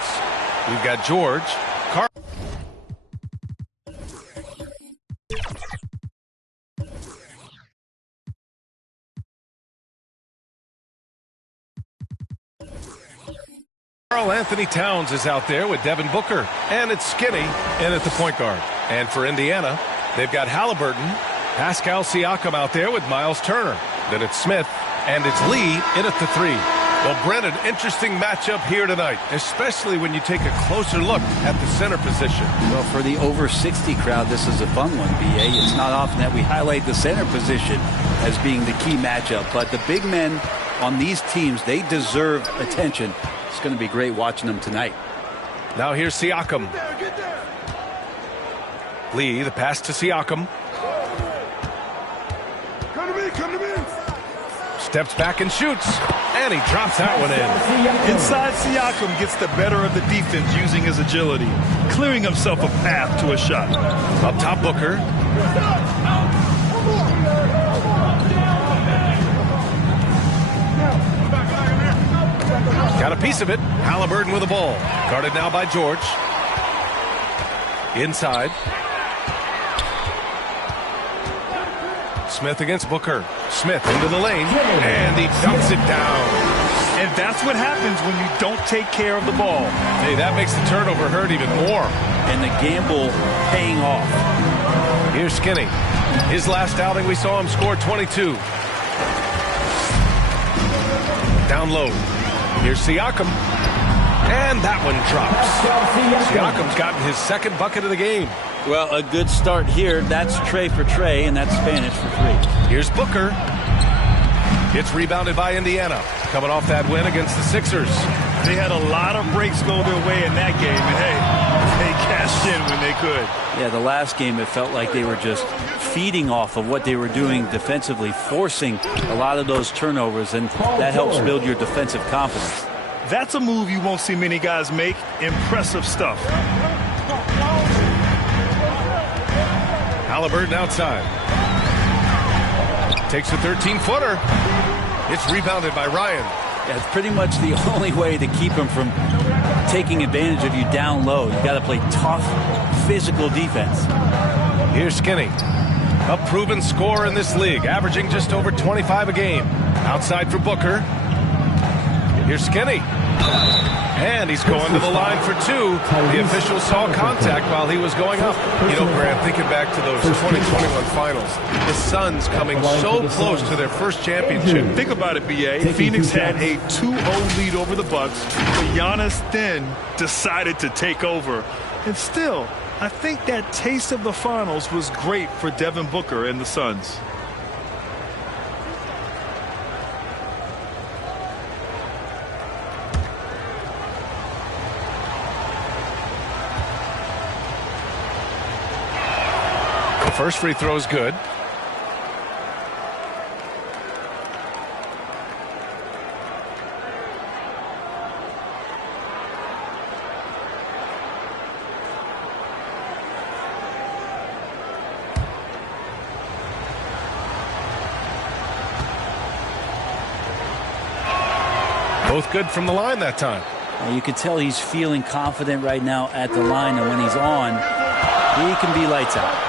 offense. We've got George. Karl Anthony Towns is out there with Devin Booker. And it's Skinny in at the point guard. And for Indiana, they've got Halliburton, Pascal Siakam out there with Miles Turner. Then it's Smith, and it's Lee in at the 3. Well, Brennan, interesting matchup here tonight, especially when you take a closer look at the center position. Well, for the over 60 crowd, this is a fun one, B.A. It's not often that we highlight the center position as being the key matchup, but the big men on these teams, they deserve attention. It's going to be great watching them tonight. Now here's Siakam. Lee, the pass to Siakam. Come to me. Steps back and shoots. And he drops that one in. Inside, Siakam gets the better of the defense using his agility, clearing himself a path to a shot. Up top, Booker. Got a piece of it. Halliburton with the ball. Guarded now by George. Inside. Smith against Booker. Smith into the lane. And he dumps it down. And that's what happens when you don't take care of the ball. Hey, that makes the turnover hurt even more. And the gamble paying off. Here's Skinny. His last outing, we saw him score 22. Down low. Here's Siakam. And that one drops. Siakam's gotten his second bucket of the game. Well, a good start here. That's Trey for Trey, and that's Spanish for 3. Here's Booker. It's rebounded by Indiana. Coming off that win against the Sixers. They had a lot of breaks go their way in that game, and hey, they cashed in when they could. Yeah, the last game it felt like they were just feeding off of what they were doing defensively, forcing a lot of those turnovers, and that helps build your defensive confidence. That's a move you won't see many guys make. Impressive stuff. Halliburton outside. Takes a 13-footer. It's rebounded by Ryan. That's pretty much the only way to keep him from taking advantage of you down low. You got to play tough, physical defense. Here's Skinny. A proven scorer in this league, averaging just over 25 a game. Outside for Booker. Here's Skinny. And he's going to the line for 2. The official saw contact while he was going up. You know, Grant, thinking back to those 2021 finals, the Suns coming so close to their first championship. Think about it, B.A. Phoenix had a 2-0 lead over the Bucks, but Giannis then decided to take over. And still, I think that taste of the finals was great for Devin Booker and the Suns. First free throw is good. Both good from the line that time. You can tell he's feeling confident right now at the line, and when he's on, he can be lights out.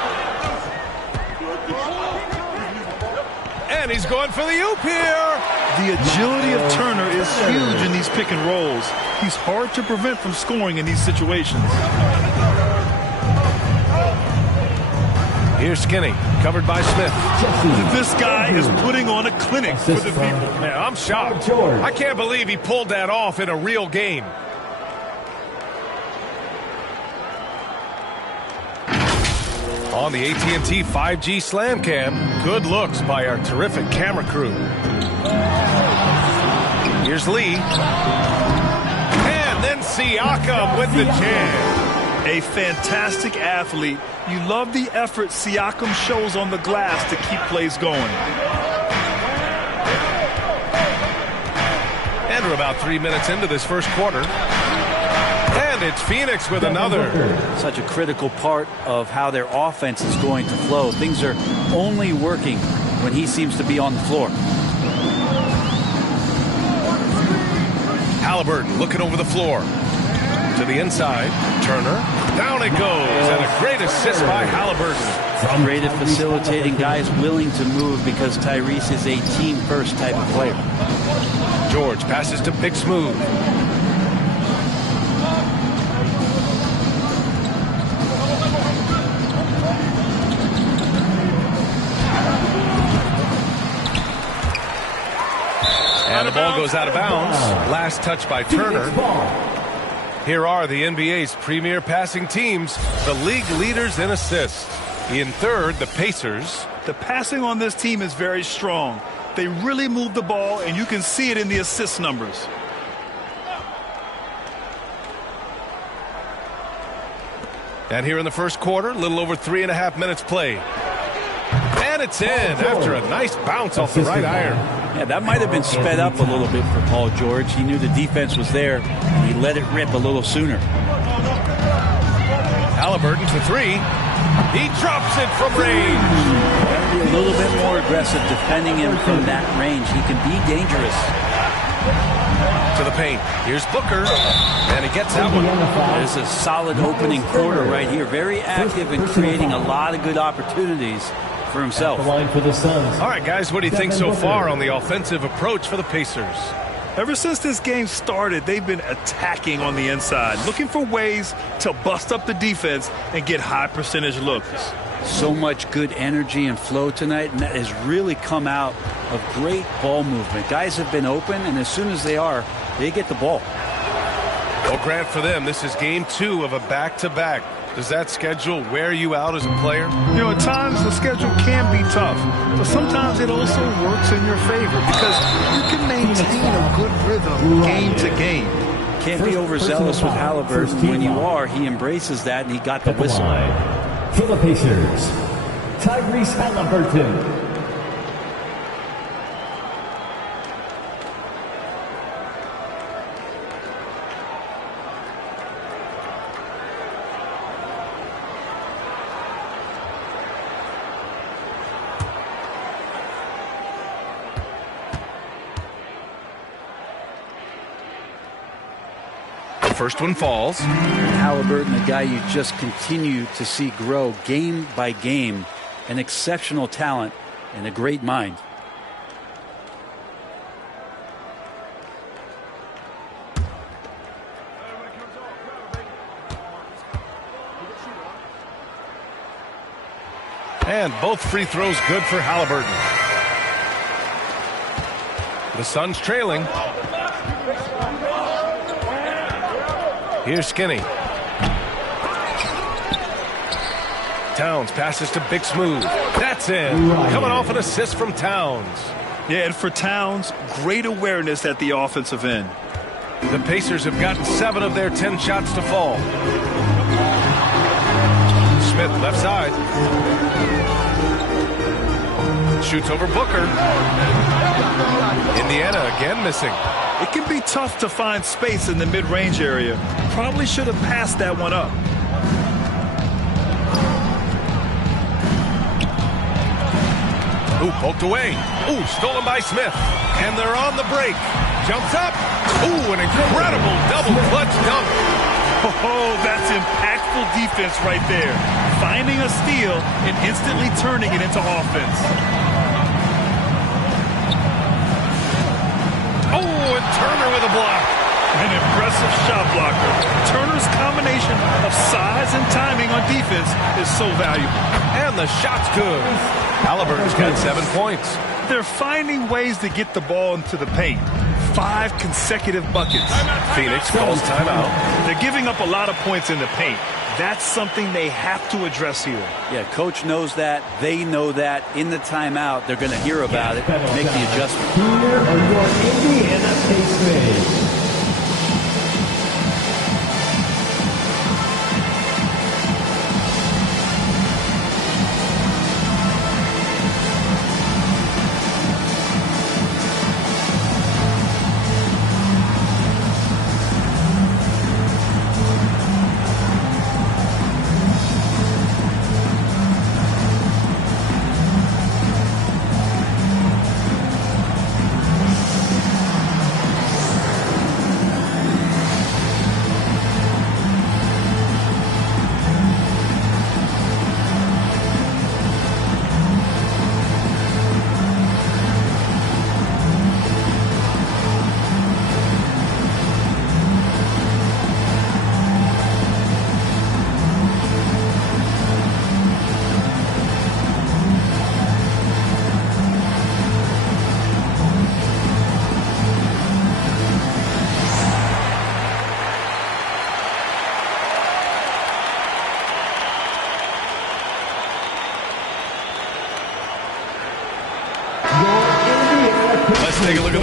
And he's going for the oop here. The agility of Turner is huge in these pick and rolls. He's hard to prevent from scoring in these situations. Here's Skinny, covered by Smith. This guy is putting on a clinic for the people. Man, I'm shocked. I can't believe he pulled that off in a real game. On the AT&T 5G Slam Cam, good looks by our terrific camera crew. Here's Lee. And then Siakam with the jam. A fantastic athlete. You love the effort Siakam shows on the glass to keep plays going. And we're about 3 minutes into this first quarter. And it's Phoenix with another. Such a critical part of how their offense is going to flow. Things are only working when he seems to be on the floor. Halliburton looking over the floor. To the inside. Turner. Down it goes. And a great assist by Halliburton. Great at facilitating guys willing to move because Tyrese is a team-first type of player. George passes to Big Smooth. And the ball goes out of bounds. Last touch by Turner. Here are the NBA's premier passing teams, the league leaders in assists. In third, the Pacers. The passing on this team is very strong. They really move the ball, and you can see it in the assist numbers. And here in the first quarter, a little over 3.5 minutes played. And it's in after a nice bounce off the right iron. Yeah, that might have been sped up a little bit for Paul George. He knew the defense was there, and he let it rip a little sooner. Halliburton for three. He drops it from range. Be a little bit more aggressive defending him from that range. He can be dangerous. To the paint. Here's Booker. And he gets that one. There's a solid opening quarter right here. Very active and creating a lot of good opportunities for himself. All right, guys, what do you think so far on the offensive approach for the Pacers? Ever since this game started, they've been attacking on the inside, looking for ways to bust up the defense and get high percentage looks. So much good energy and flow tonight, and that has really come out of great ball movement. Guys have been open, and as soon as they are, they get the ball. Well, Grant, for them, this is game 2 of a back-to-back. Does that schedule wear you out as a player? You know, at times the schedule can be tough, but sometimes it also works in your favor because you can maintain a good rhythm game to game. Can't be overzealous with Halliburton. When you are, he embraces that, and he got the whistle. For the Pacers, Tyrese Halliburton. First one falls. Halliburton, a guy you just continue to see grow game by game, an exceptional talent and a great mind. And both free throws good for Halliburton. The Suns trailing. Here's Skinny. Towns passes to Big Smooth. That's in. Coming off an assist from Towns. Yeah, and for Towns, great awareness at the offensive end. The Pacers have gotten 7 of their 10 shots to fall. Smith left side. Shoots over Booker. Indiana again missing. It can be tough to find space in the mid-range area. Probably should have passed that one up. Ooh, poked away. Ooh, stolen by Smith. And they're on the break. Jumps up. Ooh, an incredible double clutch dunk. Oh, that's impactful defense right there. Finding a steal and instantly turning it into offense. Oh, and Turner with a block. An impressive shot blocker. Turner's combination of size and timing on defense is so valuable. And the shot's good. Halliburton's got 7 points. They're finding ways to get the ball into the paint. 5 consecutive buckets. Phoenix calls timeout. They're giving up a lot of points in the paint. That's something they have to address here. Yeah, coach knows that. They know that. In the timeout, they're going to hear about it, make the adjustment. Here are your Indiana Pacers.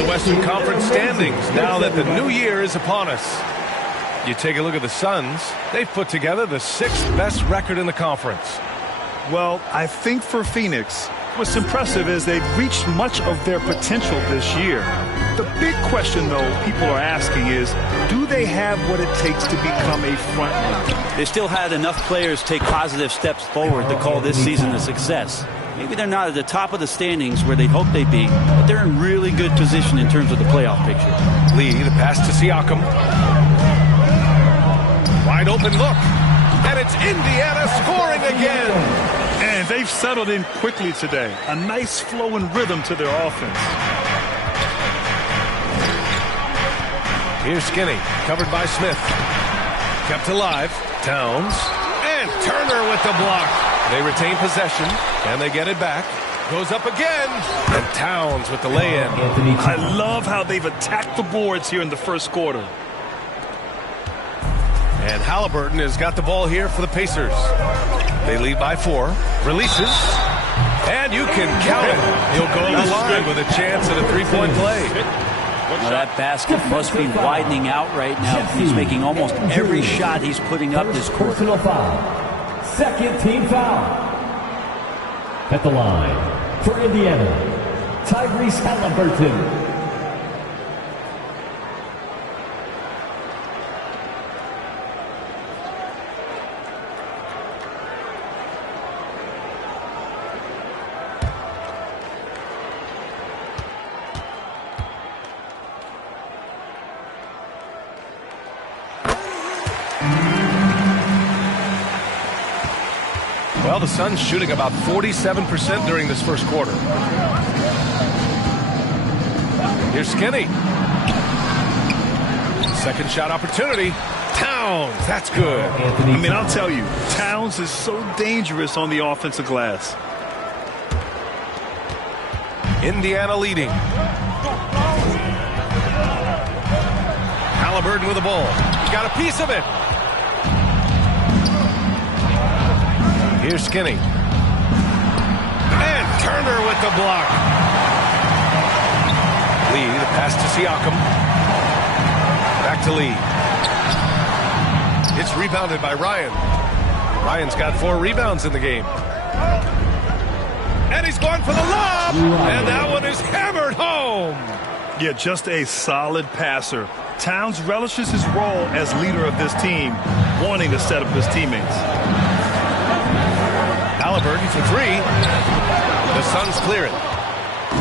Western Conference standings now that the new year is upon us. You take a look at the Suns. They've put together the 6th best record in the conference. Well, I think for Phoenix, what's impressive is they've reached much of their potential this year. The big question, though, people are asking is, do they have what it takes to become a front runner? They still had enough players take positive steps forward to call this season a success. Maybe they're not at the top of the standings where they'd hope they'd be, but they're in really good position in terms of the playoff picture. Lee, the pass to Siakam. Wide open look. And it's Indiana scoring again. And they've settled in quickly today. A nice flow and rhythm to their offense. Here's Skinny, covered by Smith. Kept alive. Towns. And Turner with the block. They retain possession, and they get it back. Goes up again. And Towns with the lay-in. I love how they've attacked the boards here in the first quarter. And Halliburton has got the ball here for the Pacers. They lead by 4. Releases. And you can count it. He'll go to the line with a chance at a three-point play. Now that basket must be widening out right now. He's making almost every shot he's putting up this quarter. Personal foul. Second team foul. At the line for Indiana, Tyrese Halliburton. Well, the Suns shooting about 47% during this first quarter. Here's Skinny. Second shot opportunity. Towns, that's good. I mean, I'll tell you, Towns is so dangerous on the offensive glass. Indiana leading. Halliburton with the ball. He got a piece of it. Here's Skinny. And Turner with the block. Lee, the pass to Siakam. Back to Lee. It's rebounded by Ryan. Ryan's got 4 rebounds in the game. And he's going for the lob. And that one is hammered home. Yeah, just a solid passer. Towns relishes his role as leader of this team, wanting to set up his teammates. Halliburton for 3. The Suns clear it.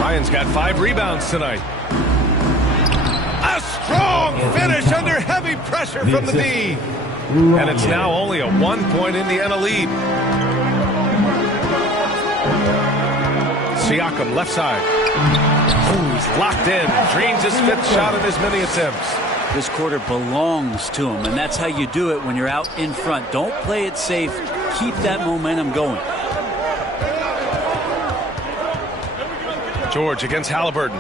Ryan's got 5 rebounds tonight. A strong finish under heavy pressure from the D. And it's now only a 1-point Indiana lead. Siakam left side. He's locked in. Dreams his 5th shot in as many attempts. This quarter belongs to him, and that's how you do it when you're out in front. Don't play it safe. Keep that momentum going. George against Halliburton.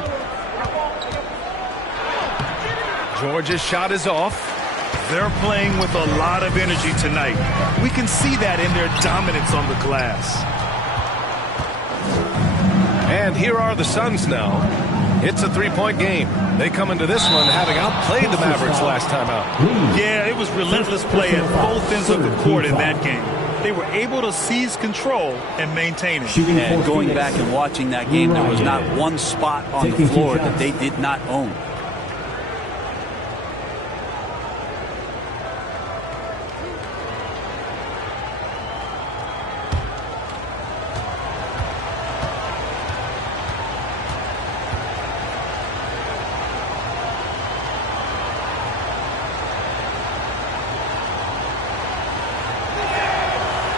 George's shot is off. They're playing with a lot of energy tonight. We can see that in their dominance on the glass. And here are the Suns now. It's a 3-point game. They come into this one having outplayed the Mavericks last time out. Yeah, it was relentless play at both ends of the court in that game. They were able to seize control and maintain it. And going back and watching that game, there was not one spot on the floor that they did not own.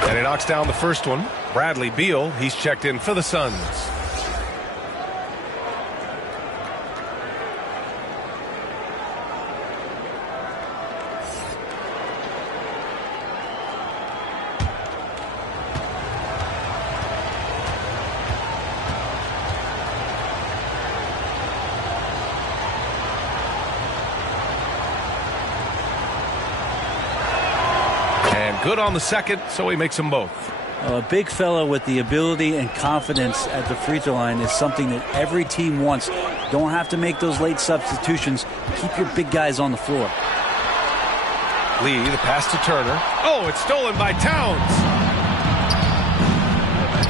And he knocks down the first one. Bradley Beal, he's checked in for the Suns. Good on the second, so he makes them both. A big fella with the ability and confidence at the free throw line is something that every team wants. Don't have to make those late substitutions. Keep your big guys on the floor. Lee, the pass to Turner. Oh, it's stolen by Towns.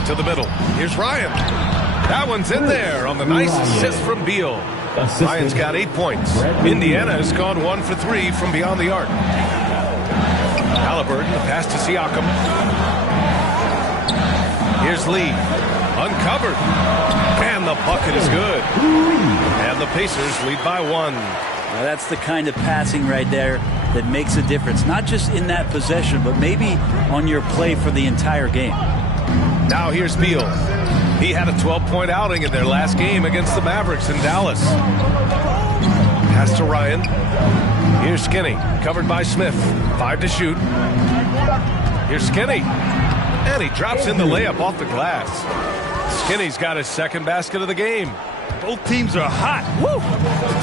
To the middle. Here's Ryan. That one's in there on the nice assist from Beal. Ryan's got 8 points. Indiana has gone 1 for 3 from beyond the arc. Halliburton, the pass to Siakam. Here's Lee. Uncovered. And the bucket is good. And the Pacers lead by 1. Now that's the kind of passing right there that makes a difference. Not just in that possession, but maybe on your play for the entire game. Now here's Beal. He had a 12-point outing in their last game against the Mavericks in Dallas. Pass to Ryan. Here's Skinny, covered by Smith. 5 to shoot. Here's Skinny. And he drops in the layup off the glass. Skinny's got his second basket of the game. Both teams are hot. Woo!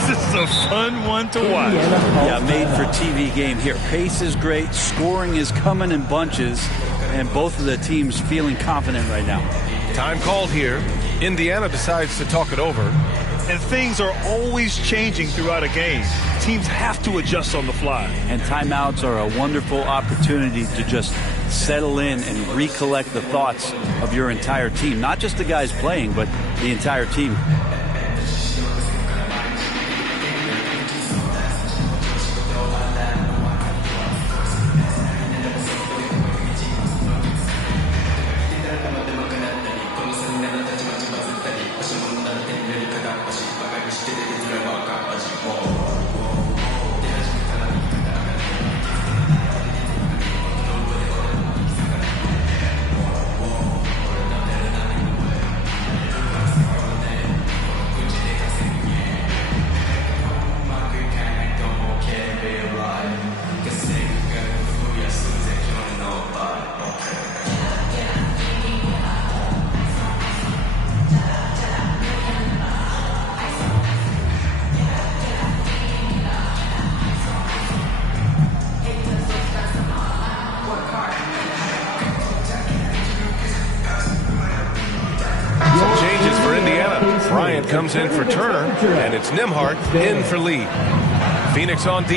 This is a fun one to watch. Yeah, made for TV game here. Pace is great. Scoring is coming in bunches. And both of the teams feeling confident right now. Time called here. Indiana decides to talk it over. And things are always changing throughout a game. Teams have to adjust on the fly. And timeouts are a wonderful opportunity to just settle in and recollect the thoughts of your entire team. Not just the guys playing, but the entire team. Comes in for Turner, and it's Nembhard in for Lee. Phoenix on D.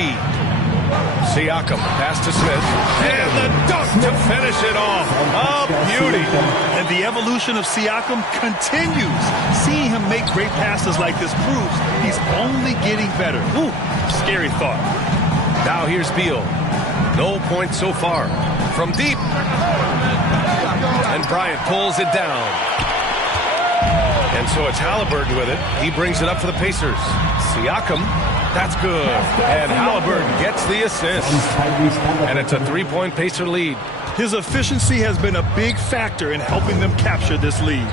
Siakam, pass to Smith, and the dunk to finish it off. A beauty. And the evolution of Siakam continues. Seeing him make great passes like this proves he's only getting better. Ooh, scary thought. Now here's Beal. No points so far. From deep. And Bryant pulls it down. And so it's Halliburton with it. He brings it up for the Pacers. Siakam, that's good. And Halliburton gets the assist. And it's a 3-point Pacer lead. His efficiency has been a big factor in helping them capture this lead.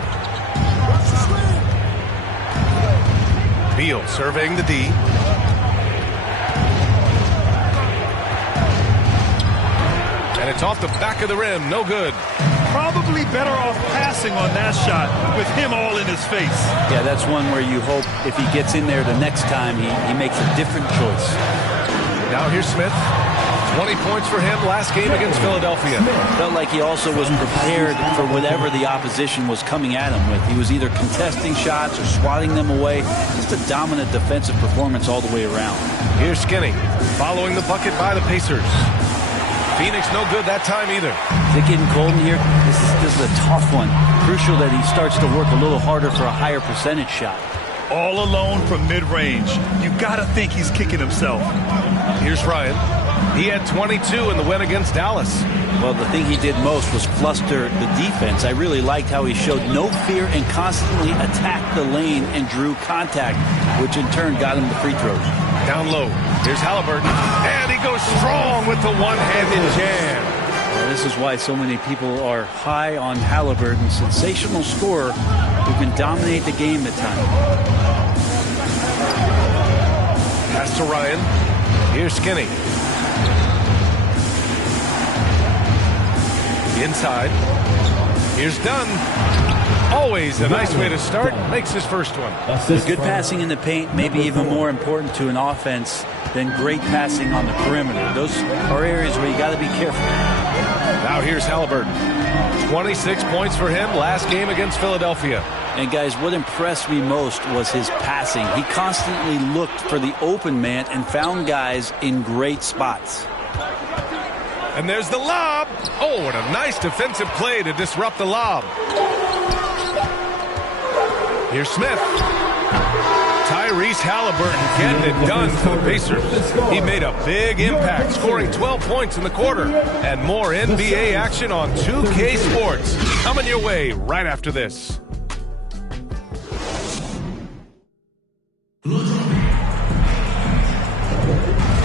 Beal surveying the D. And it's off the back of the rim. No good. Probably better off passing on that shot with him all in his face. Yeah, that's one where you hope if he gets in there the next time, he makes a different choice. Now here's Smith. 20 points for him last game against Philadelphia. Felt like he also was prepared for whatever the opposition was coming at him with. He was either contesting shots or swatting them away. Just a dominant defensive performance all the way around. Here's Skinny following the bucket by the Pacers. Phoenix no good that time either. Is it getting cold in here? This is a tough one. Crucial that he starts to work a little harder for a higher percentage shot. All alone from mid-range. You got to think he's kicking himself. Here's Ryan. He had 22 in the win against Dallas. Well, the thing he did most was fluster the defense. I really liked how he showed no fear and constantly attacked the lane and drew contact, which in turn got him the free throws. Down low. Here's Halliburton. And he goes strong with the one-handed jam. Well, this is why so many people are high on Halliburton. Sensational scorer who can dominate the game at times. Pass to Ryan. Here's Skinny. Inside. Here's Dunn. Always a nice way to start. Makes his first one. Good passing in the paint, maybe even more important to an offense than great passing on the perimeter. Those are areas where you got to be careful. Now here's Halliburton. 26 points for him last game against Philadelphia. And guys, what impressed me most was his passing. He constantly looked for the open man and found guys in great spots. And there's the lob. Oh, what a nice defensive play to disrupt the lob. Here's Smith. Tyrese Halliburton getting it done for the Pacers. He made a big impact, scoring 12 points in the quarter. And more NBA action on 2K Sports. Coming your way right after this.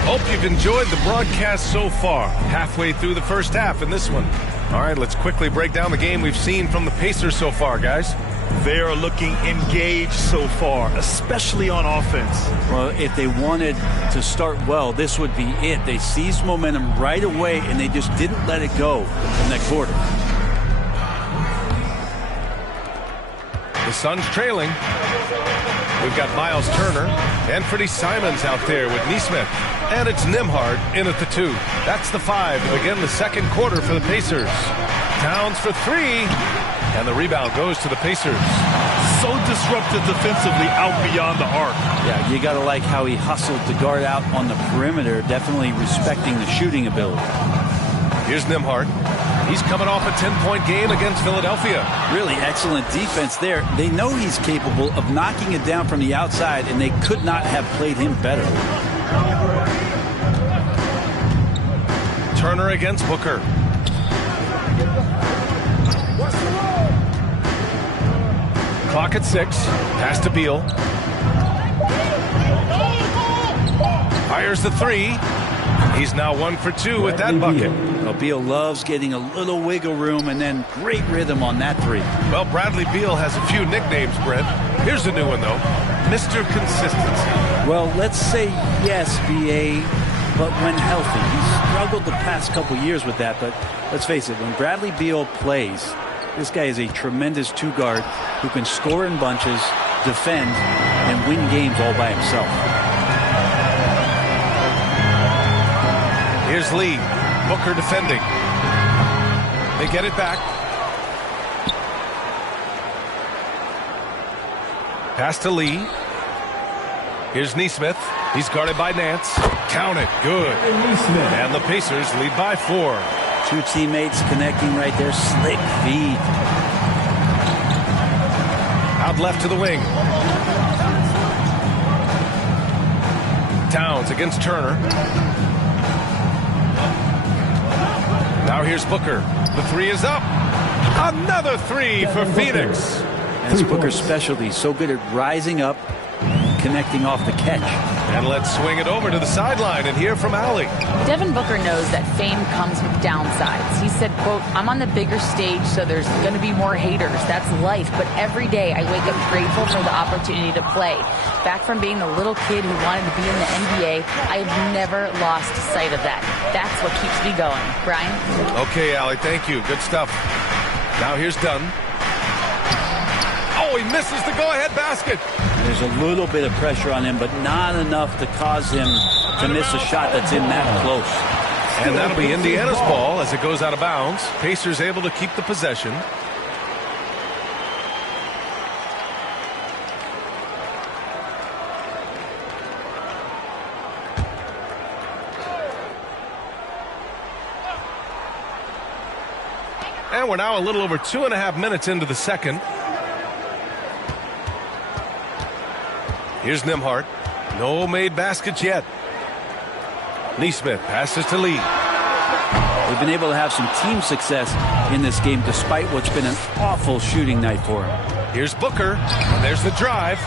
Hope you've enjoyed the broadcast so far. Halfway through the first half in this one. All right, let's quickly break down the game we've seen from the Pacers so far, guys. They are looking engaged so far, especially on offense. Well, if they wanted to start well, this would be it. They seized momentum right away, and they just didn't let it go in that quarter. The Suns trailing. We've got Miles Turner and Freddie Simons out there with Nesmith. And it's Nembhard in at the 2. That's the 5 to begin the second quarter for the Pacers. Towns for 3. And the rebound goes to the Pacers. So disruptive defensively out beyond the arc. Yeah, you got to like how he hustled to guard out on the perimeter, definitely respecting the shooting ability. Here's Nembhard. He's coming off a 10-point game against Philadelphia. Really excellent defense there. They know he's capable of knocking it down from the outside, and they could not have played him better. Turner against Booker. Clock at 6. Pass to Beal. Fires the 3. He's now 1 for 2 with that bucket. Well, Beal loves getting a little wiggle room and then great rhythm on that 3. Well, Bradley Beal has a few nicknames, Brent. Here's a new one, though. Mr. Consistency. Well, let's say yes, B.A., but when healthy. He's struggled the past couple years with that, but let's face it, when Bradley Beal plays, this guy is a tremendous 2-guard who can score in bunches, defend, and win games all by himself. Here's Lee. Booker defending. They get it back. Pass to Lee. Here's Nesmith. He's guarded by Nance. Count it. Good. And the Pacers lead by 4. 2 teammates connecting right there. Slick feed. Out left to the wing. Towns against Turner. Now here's Booker. The 3 is up. Another 3 for Phoenix. That's Booker's specialty. So good at rising up, connecting off the catch. And let's swing it over to the sideline and hear from Allie. Devin Booker knows that fame comes with downsides. He said, quote, "I'm on the bigger stage, so there's going to be more haters. That's life. But every day I wake up grateful for the opportunity to play. Back from being the little kid who wanted to be in the NBA, I have never lost sight of that. That's what keeps me going." Brian? Okay, Allie, thank you. Good stuff. Now here's Dunn. Oh, he misses the go-ahead basket. There's a little bit of pressure on him, but not enough to cause him to miss a shot that's in that close. And that'll be Indiana's ball as it goes out of bounds. Pacers able to keep the possession. And we're now a little over 2.5 minutes into the second. Here's Nembhard. No made baskets yet. Nesmith passes to Lee. They've been able to have some team success in this game despite what's been an awful shooting night for him. Here's Booker. And there's the drive.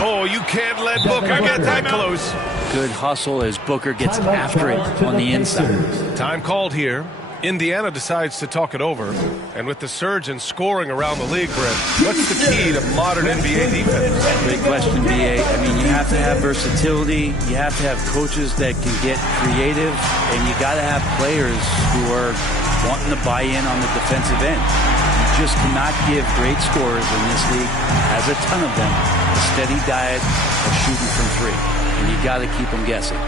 Oh, you can't let Booker get that close. Good hustle as Booker gets after it on the inside. Time called here. Indiana decides to talk it over. And with the surge in scoring around the league, Brent, what's the key to modern NBA defense? Great question, B.A. I mean, you have to have versatility. You have to have coaches that can get creative. And you got to have players who are wanting to buy in on the defensive end. just cannot give great scorers in this league, has a ton of them, a steady diet of shooting from three. And you got to keep them guessing.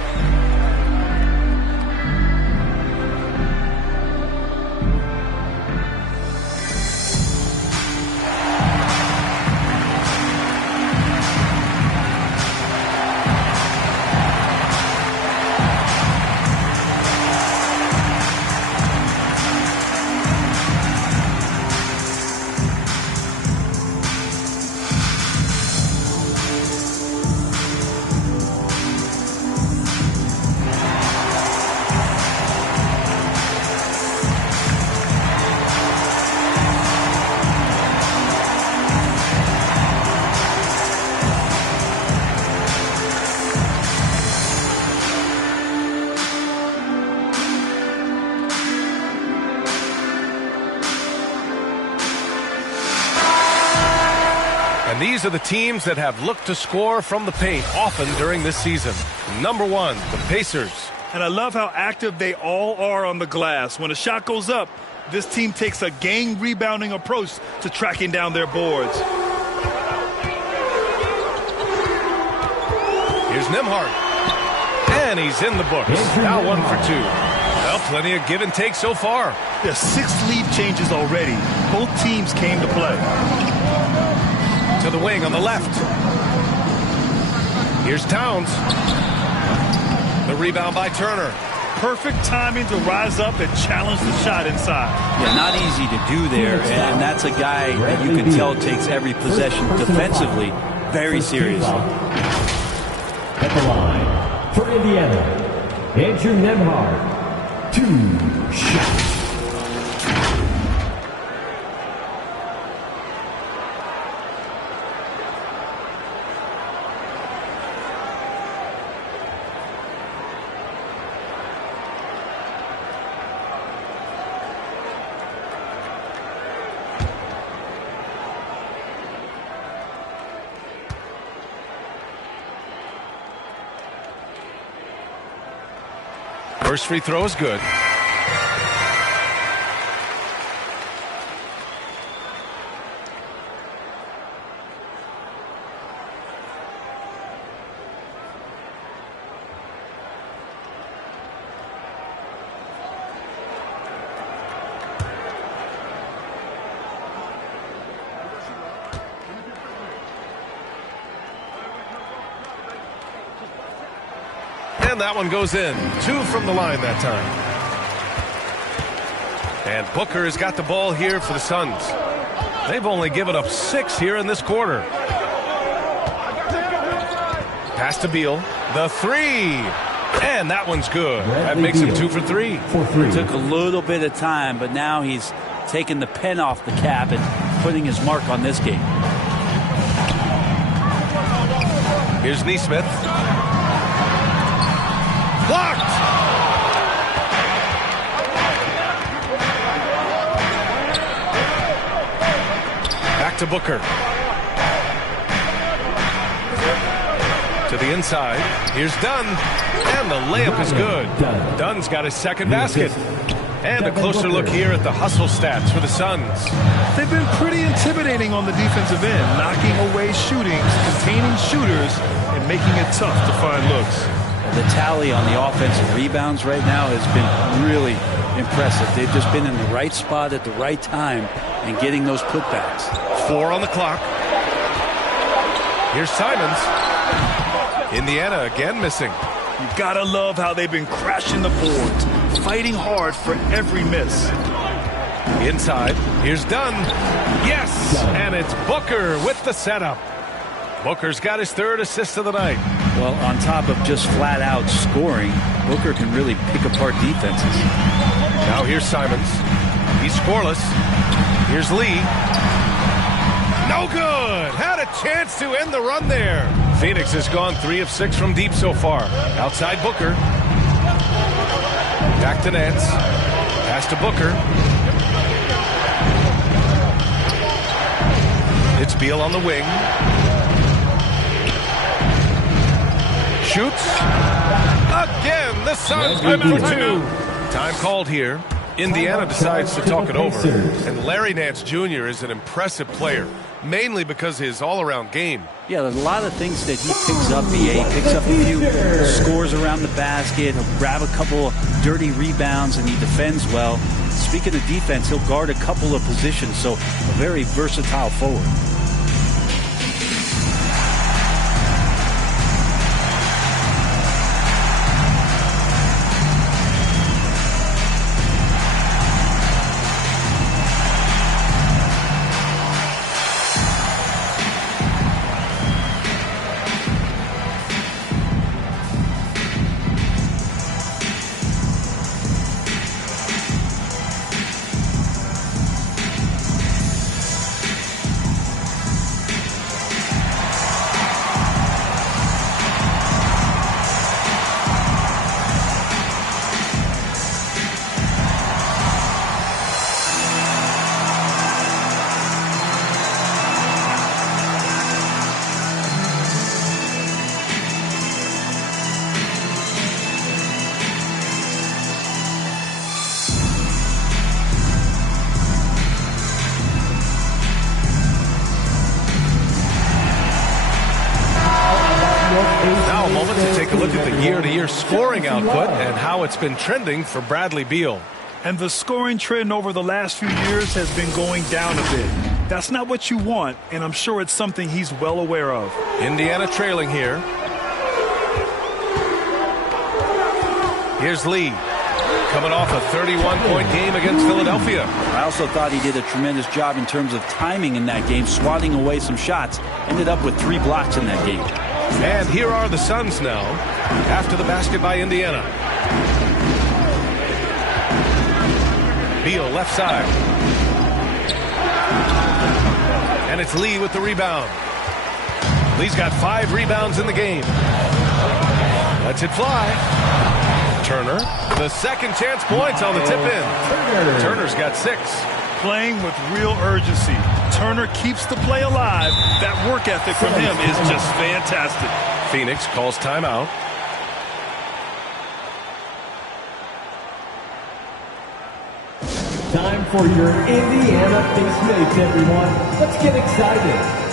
And these are the teams that have looked to score from the paint often during this season. Number 1, the Pacers. And I love how active they all are on the glass. When a shot goes up, this team takes a game rebounding approach to tracking down their boards. Here's Nembhard. And he's in the books. Now 1 for 2. Well, plenty of give and take so far. There's 6 lead changes already. Both teams came to play. To the wing on the left. Here's Towns. The rebound by Turner. Perfect timing to rise up and challenge the shot inside. Yeah, not easy to do there, and that's a guy that you can tell takes every possession defensively very seriously. At the line for Indiana, Andrew Nembhard. 2 shots. First free throw is good. And that one goes in. 2 from the line that time. And Booker has got the ball here for the Suns. They've only given up 6 here in this quarter. Pass to Beal. The 3. And that one's good. That makes him 2 for 3. It took a little bit of time, but now he's taking the pen off the cap and putting his mark on this game. Here's Nesmith. Blocked! Back to Booker. To the inside. Here's Dunn. And the layup is good. Dunn's got his second basket. And a closer look here at the hustle stats for the Suns. They've been pretty intimidating on the defensive end, knocking away shootings, containing shooters, and making it tough to find looks. The tally on the offensive rebounds right now has been really impressive. They've just been in the right spot at the right time and getting those putbacks. 4 on the clock. Here's Simons. Indiana again missing. You gotta love how they've been crashing the boards, fighting hard for every miss. Inside, here's Dunn. Yes, and it's Booker with the setup. Booker's got his 3rd assist of the night. Well, on top of just flat-out scoring, Booker can really pick apart defenses. Now here's Simons. He's scoreless. Here's Lee. No good. Had a chance to end the run there. Phoenix has gone 3 of 6 from deep so far. Outside Booker. Back to Nance. Pass to Booker. It's Beal on the wing. Shoots. Again, the Suns by number 2. Time called here. Indiana decides to talk it over. And Larry Nance Jr. is an impressive player, mainly because of his all-around game. Yeah, there's a lot of things that he picks up, BA. Picks up a few scores around the basket. He'll grab a couple of dirty rebounds, and he defends well. Speaking of defense, he'll guard a couple of positions, so a very versatile forward. Now a moment to take a look at the year-to-year scoring output and how it's been trending for Bradley Beal. And the scoring trend over the last few years has been going down a bit. That's not what you want, and I'm sure it's something he's well aware of. Indiana trailing here. Here's Lee, coming off a 31-point game against Philadelphia. I also thought he did a tremendous job in terms of timing in that game, swatting away some shots. Ended up with 3 blocks in that game. And here are the Suns now, after the basket by Indiana. Beal left side. And it's Lee with the rebound. Lee's got 5 rebounds in the game. Lets it fly. Turner, the second chance points on the tip in. Turner's got 6. Playing with real urgency. Turner keeps the play alive. That work ethic from him is just fantastic. Phoenix calls timeout. Time for your Indiana face mates, everyone. Let's get excited.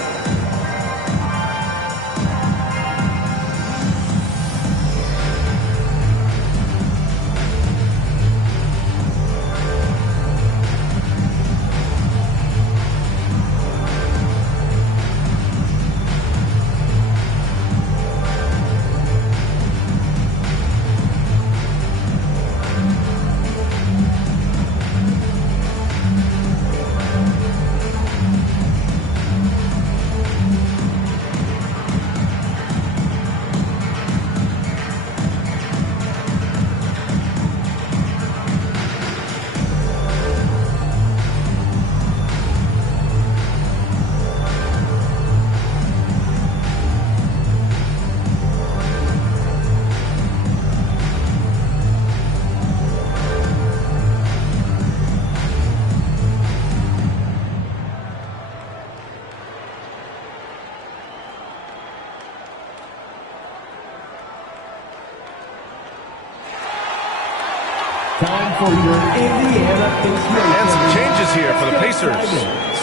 Time for your Indiana face mates. And some changes here for the Pacers.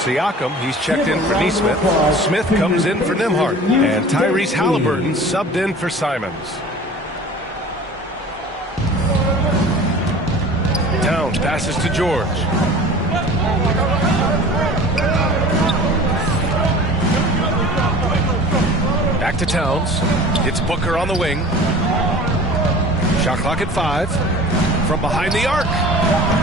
Siakam, he's checked in for Nesmith. Smith comes in for Nembhard. And Tyrese Halliburton subbed in for Simons. Towns passes to George. Back to Towns. It's Booker on the wing. Shot clock at 5. From behind the arc.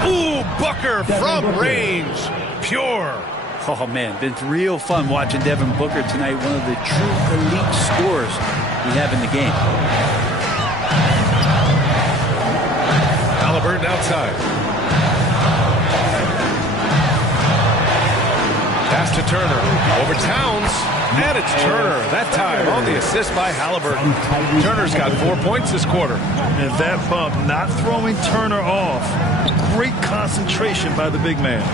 Ooh, Booker from range. Pure. Oh, man, been real fun watching Devin Booker tonight. One of the true elite scorers we have in the game. Halliburton outside. Pass to Turner. Over Towns. And it's Turner. That time on the assist by Halliburton. Turner's got 4 points this quarter. And that bump not throwing Turner off. Great concentration by the big man.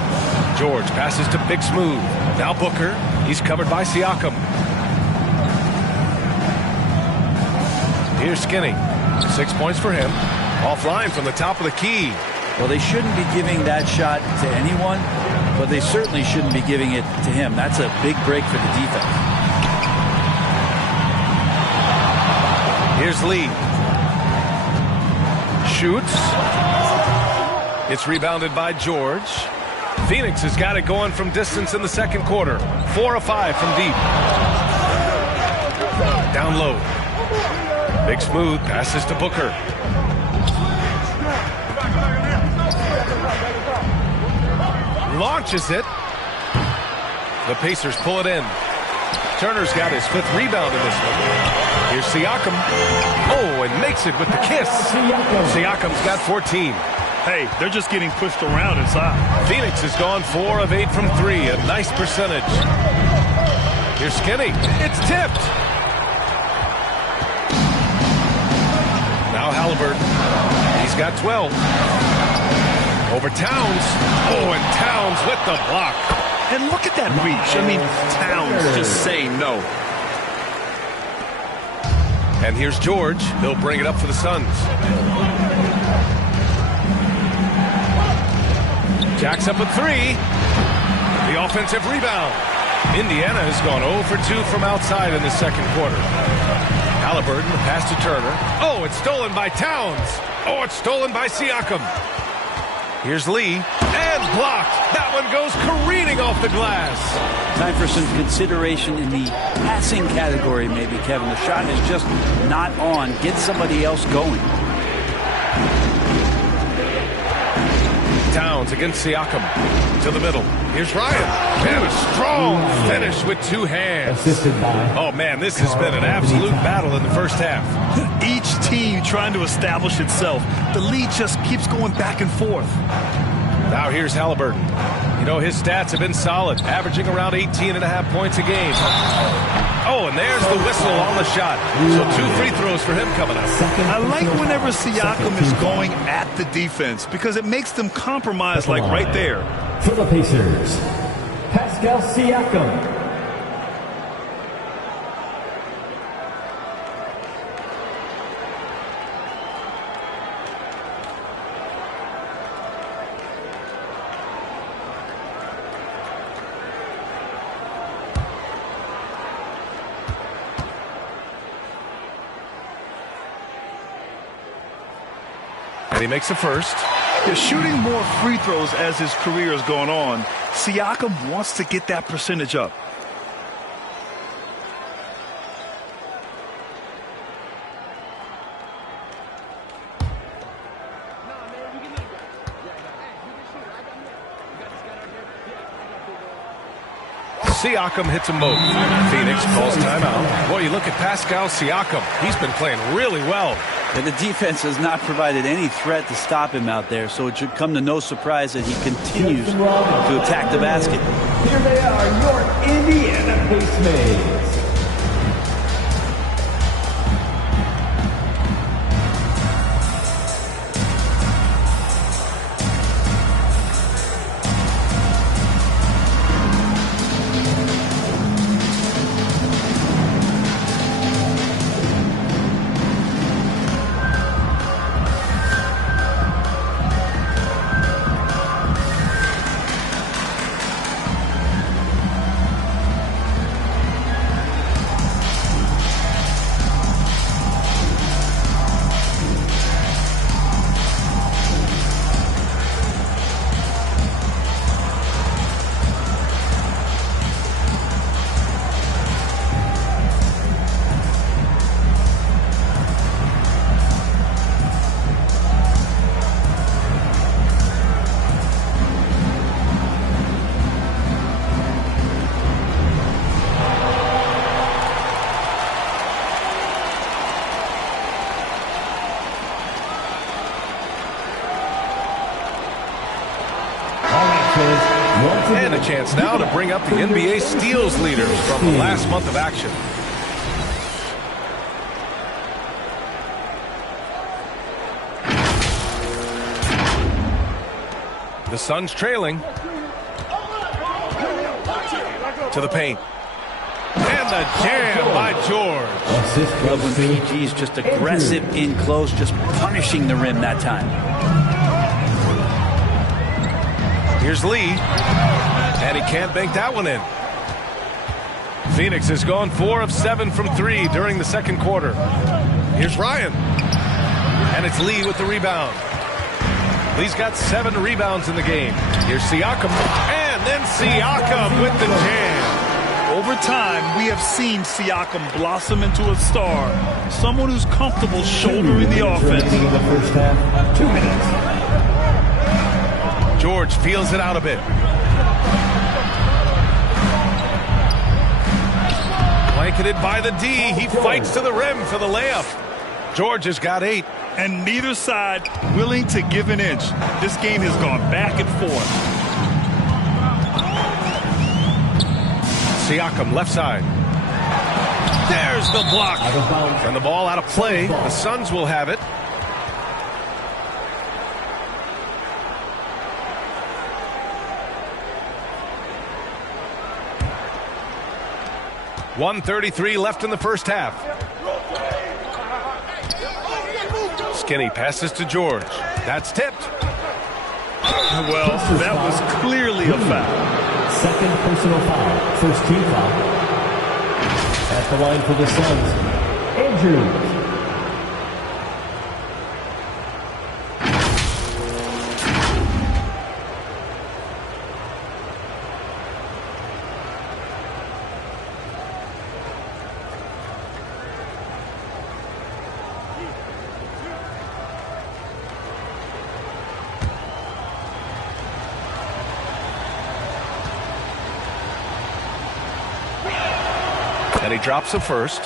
George passes to Big Smooth. Now Booker. He's covered by Siakam. Here's Skinny. 6 points for him. Offline from the top of the key. Well, they shouldn't be giving that shot to anyone, but they certainly shouldn't be giving it to him. That's a big break for the defense. Here's Lee. Shoots. It's rebounded by George. Phoenix has got it going from distance in the second quarter. 4 of 5 from deep. Down low. Big smooth passes to Booker. Launches it. The Pacers pull it in. Turner's got his 5th rebound in this one. Here's Siakam. Oh, and makes it with the kiss. Siakam's got 14. Hey, they're just getting pushed around inside. Phoenix has gone 4 of 8 from 3. A nice percentage. Here's Skinny. It's tipped. Now Halliburton. He's got 12. Over Towns. Oh, and Towns with the block. And look at that reach. I mean, Towns just saying no. And here's George. He'll bring it up for the Suns. Jacks up a 3. The offensive rebound. Indiana has gone 0 for 2 from outside in the second quarter. Halliburton, the pass to Turner. Oh, it's stolen by Towns. Oh, it's stolen by Siakam. Here's Lee. And blocked. That one goes careening off the glass. Time for some consideration in the passing category, maybe, Kevin. The shot is just not on. Get somebody else going. Towns against Siakam. To the middle. Here's Ryan. And a strong finish with 2 hands. Oh, man, this has been an absolute battle in the first half. Each team trying to establish itself. The lead just keeps going back and forth. Now here's Halliburton. You know, his stats have been solid, averaging around 18.5 points a game. Oh, and there's the whistle on the shot. So 2 free throws for him coming up. I like whenever Siakam is going at the defense because it makes them compromise, like right there. For the Pacers, Pascal Siakam. And he makes the first. He's shooting more free throws as his career has gone on. Siakam wants to get that percentage up. Siakam hits them both. Phoenix calls timeout. Boy, you look at Pascal Siakam. He's been playing really well. And the defense has not provided any threat to stop him out there, so it should come to no surprise that he continues to attack the basket. Here they are, your Indiana Pacers. And a chance now to bring up the NBA steals leaders from the last month of action. The Suns trailing. To the paint. And the jam by George. Love when PG's just aggressive in close, just punishing the rim that time. Here's Lee. And he can't bank that one in. Phoenix has gone 4 of 7 from 3 during the second quarter. Here's Ryan. And it's Lee with the rebound. Lee's got 7 rebounds in the game. Here's Siakam. And then Siakam with the jam. Over time, we have seen Siakam blossom into a star. Someone who's comfortable shouldering the offense. In the first half, 2 minutes. George feels it out a bit. Blanketed by the D. He fights to the rim for the layup. George has got 8. And neither side willing to give an inch. This game has gone back and forth. Siakam left side. There's the block. And the ball out of play. The Suns will have it. .133 left in the first half. Skinny passes to George. That's tipped. Well, that was clearly a foul. Second personal foul. First team foul. At the line for the Suns, Andrews. And he drops the first.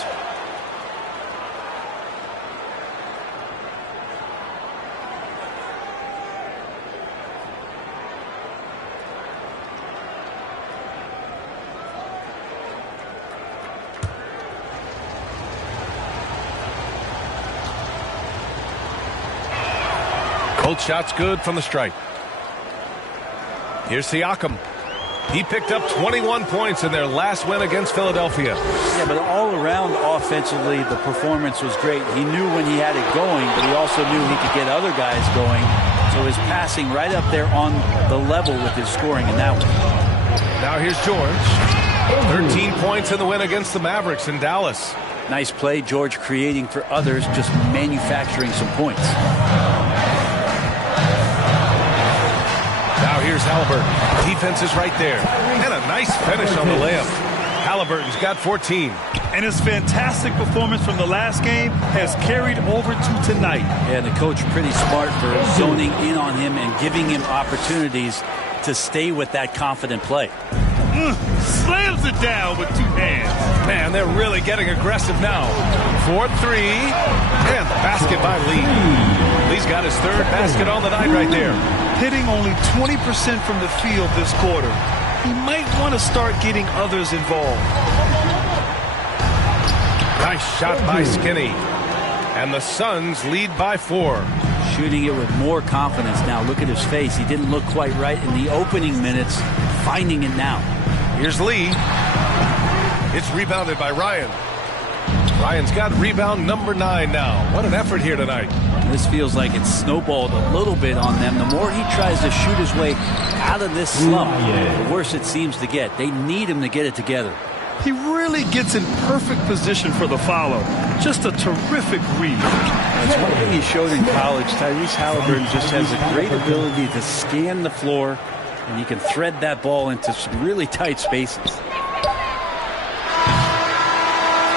Both shots good from the stripe. Here's Siakam. He picked up 21 points in their last win against Philadelphia. Yeah, but all around offensively, the performance was great. He knew when he had it going, but he also knew he could get other guys going. So his passing right up there on the level with his scoring in that one. Now here's George. 13 points in the win against the Mavericks in Dallas. Nice play, George creating for others, just manufacturing some points. Now here's Halliburton. Defense is right there. And a nice finish on the layup. Halliburton's got 14. And his fantastic performance from the last game has carried over to tonight. Yeah, the coach pretty smart for zoning in on him and giving him opportunities to stay with that confident play. Slams it down with 2 hands. Man, they're really getting aggressive now. 4-3. And the basket by Lee. Lee's got his 3rd basket on the night right there. Hitting only 20% from the field this quarter. He might want to start getting others involved. Nice shot by Skinny. And the Suns lead by 4. Shooting it with more confidence now. Look at his face. He didn't look quite right in the opening minutes. Finding it now. Here's Lee. It's rebounded by Ryan. Ryan's got rebound number 9 now. What an effort here tonight. This feels like it's snowballed a little bit on them. The more he tries to shoot his way out of this slump, the worse it seems to get. They need him to get it together. He really gets in perfect position for the follow. Just a terrific read. That's one thing he showed in college. Tyrese Halliburton just has a great ability to scan the floor, and he can thread that ball into some really tight spaces.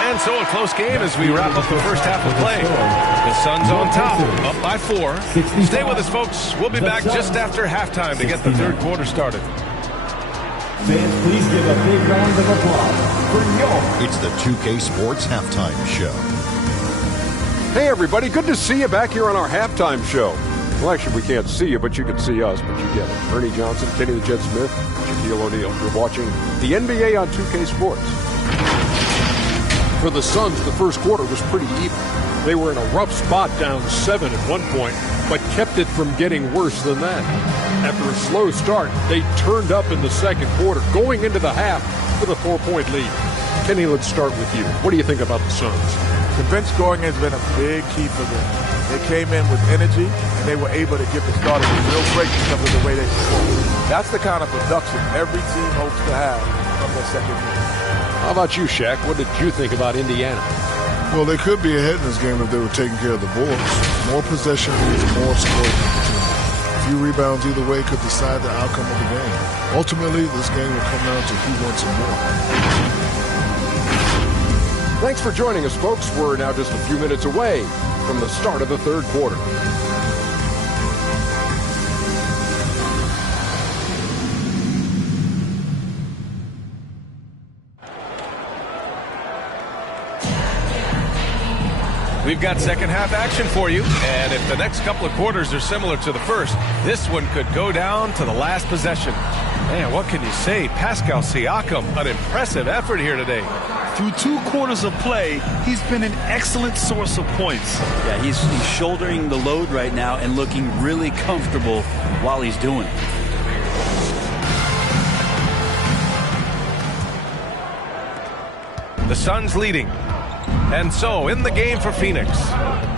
And so a close game as we wrap up the first half of play. The Suns on top, up by 4. Stay with us, folks. We'll be back just after halftime to get the 3rd quarter started. Fans, please give a big round of applause for your... It's the 2K Sports Halftime Show. Hey, everybody. Good to see you back here on our halftime show. Well, actually, we can't see you, but you can see us, but you get it. Ernie Johnson, Kenny the Jet Smith, Shaquille O'Neal. You're watching the NBA on 2K Sports. For the Suns, the first quarter was pretty even. They were in a rough spot, down 7 at one point, but kept it from getting worse than that. After a slow start, they turned up in the second quarter, going into the half with a 4-point lead. Kenny, let's start with you. What do you think about the Suns? The bench scoring has been a big key for them. They came in with energy, and they were able to give the starters a real break because of the way they performed. That's the kind of production every team hopes to have from their second unit. How about you, Shaq? What did you think about Indiana? Well, they could be ahead in this game if they were taking care of the boards. More possession means more scoring opportunity. A few rebounds either way could decide the outcome of the game. Ultimately, this game will come down to who wants it more. Thanks for joining us, folks. We're now just a few minutes away from the start of the third quarter. We've got second half action for you, and if the next couple of quarters are similar to the first, this one could go down to the last possession. Man, what can you say? Pascal Siakam, an impressive effort here today. Through 2 quarters of play, he's been an excellent source of points. Yeah, he's shouldering the load right now and looking really comfortable while he's doing it. The Suns leading. And so, in the game for Phoenix,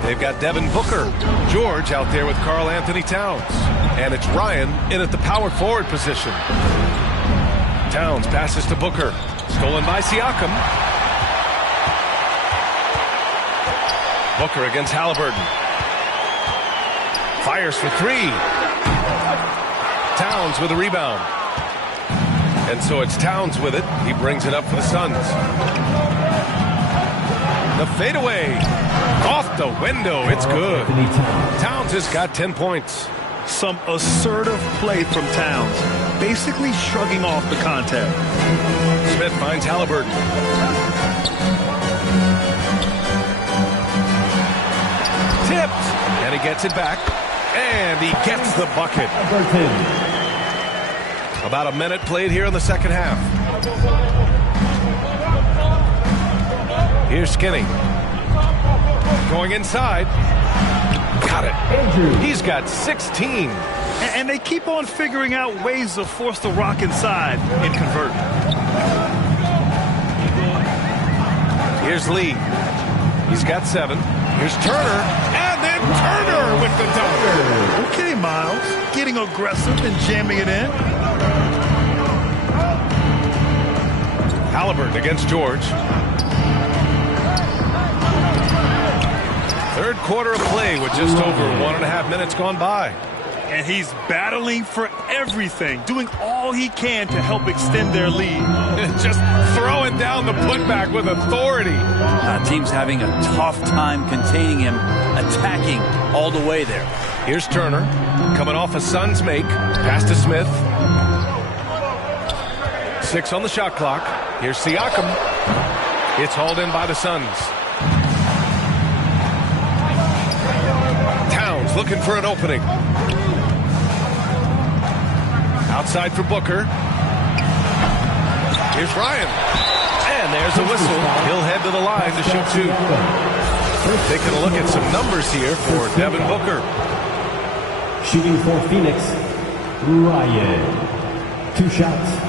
they've got Devin Booker, George out there with Karl Anthony Towns, and it's Ryan in at the power forward position. Towns passes to Booker, stolen by Siakam. Booker against Halliburton. Fires for 3. Towns with a rebound. And so it's Towns with it. He brings it up for the Suns. The fadeaway off the window. It's good. Towns has got 10 points. Some assertive play from Towns, basically shrugging off the contact. Smith finds Halliburton. Tipped, and he gets it back, and he gets the bucket. About a minute played here in the second half. Here's Skinny. Going inside. Got it. He's got 16. And they keep on figuring out ways to force the rock inside and convert. Here's Lee. He's got 7. Here's Turner. And then Turner with the dunk. Okay, Miles. Getting aggressive and jamming it in. Halliburton against George. Third quarter of play with just over 1.5 minutes gone by. And he's battling for everything, doing all he can to help extend their lead. Just throwing down the putback with authority. Team's having a tough time containing him, attacking all the way there. Here's Turner, coming off a Suns make. Pass to Smith. 6 on the shot clock. Here's Siakam. It's hauled in by the Suns. Towns looking for an opening. Outside for Booker. Here's Ryan. And there's a whistle. He'll head to the line to shoot 2. Taking a look at some numbers here for Devin Booker. Shooting for Phoenix, Ryan. 2 shots.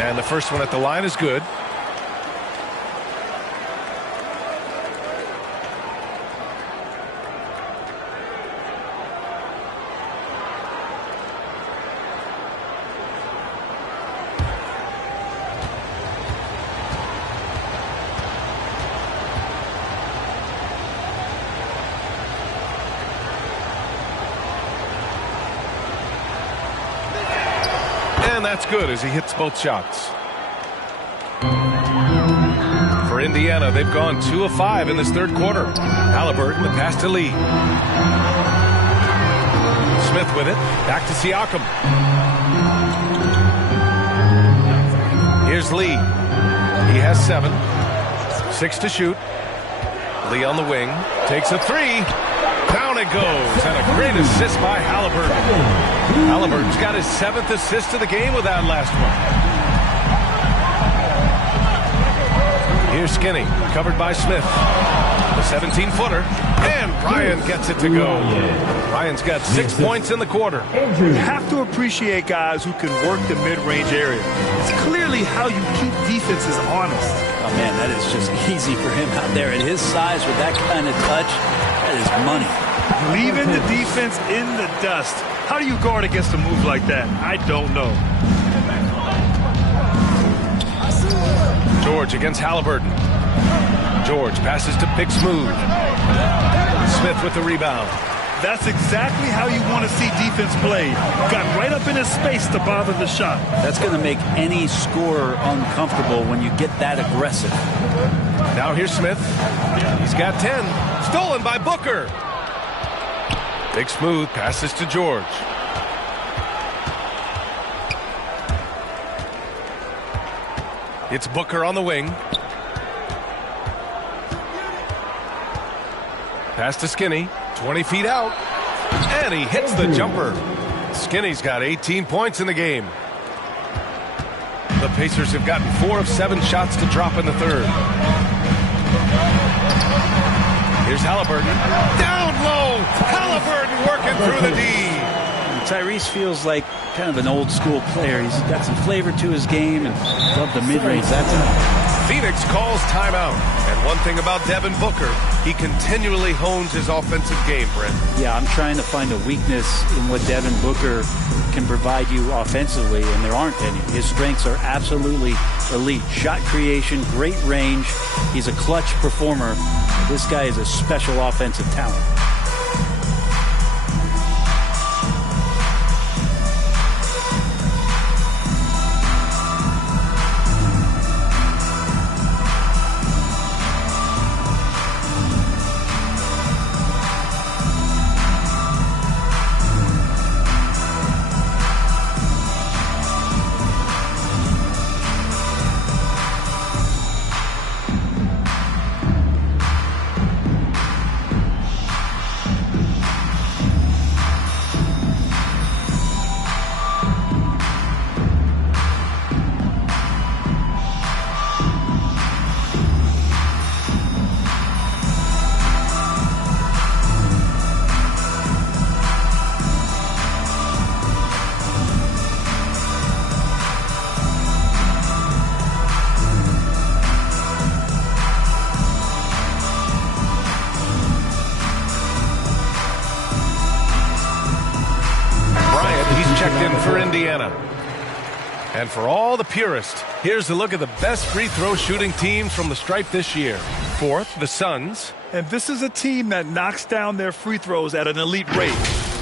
And the first one at the line is good. And that's good as he hits both shots. For Indiana, they've gone 2 of 5 in this third quarter. Halliburton, the pass to Lee. Smith with it. Back to Siakam. Here's Lee. He has 7. 6 to shoot. Lee on the wing. Takes a 3. Down it goes. And a great assist by Halliburton. Halliburton's got his 7th assist of the game with that last one. Here's Skinny, covered by Smith. The 17-footer, and Ryan gets it to go. Ryan's got 6 points in the quarter. You have to appreciate guys who can work the mid-range area. It's clearly how you keep defenses honest. Oh, man, that is just easy for him out there. At his size, with that kind of touch, that is money. Leaving the defense in the dust. How do you guard against a move like that? I don't know. George against Halliburton. George passes to Big Smooth. Smith with the rebound. That's exactly how you want to see defense played. Got right up in his space to bother the shot. That's going to make any scorer uncomfortable when you get that aggressive. Now here's Smith. He's got 10. Stolen by Booker. Big Smooth passes to George. It's Booker on the wing. Pass to Skinny. 20 feet out. And he hits the jumper. Skinny's got 18 points in the game. The Pacers have gotten 4 of 7 shots to drop in the third. Here's Halliburton. Down low. Halliburton working through the D. Tyrese feels like kind of an old school player. He's got some flavor to his game and love the mid-range. That's enough. Phoenix calls timeout. And one thing about Devin Booker, he continually hones his offensive game, Brent. Yeah, I'm trying to find a weakness in what Devin Booker can provide you offensively, and there aren't any. His strengths are absolutely elite. Shot creation, great range. He's a clutch performer. This guy is a special offensive talent. And for all the purists, here's a look at the best free throw shooting teams from the stripe this year. Fourth, the Suns. And this is a team that knocks down their free throws at an elite rate.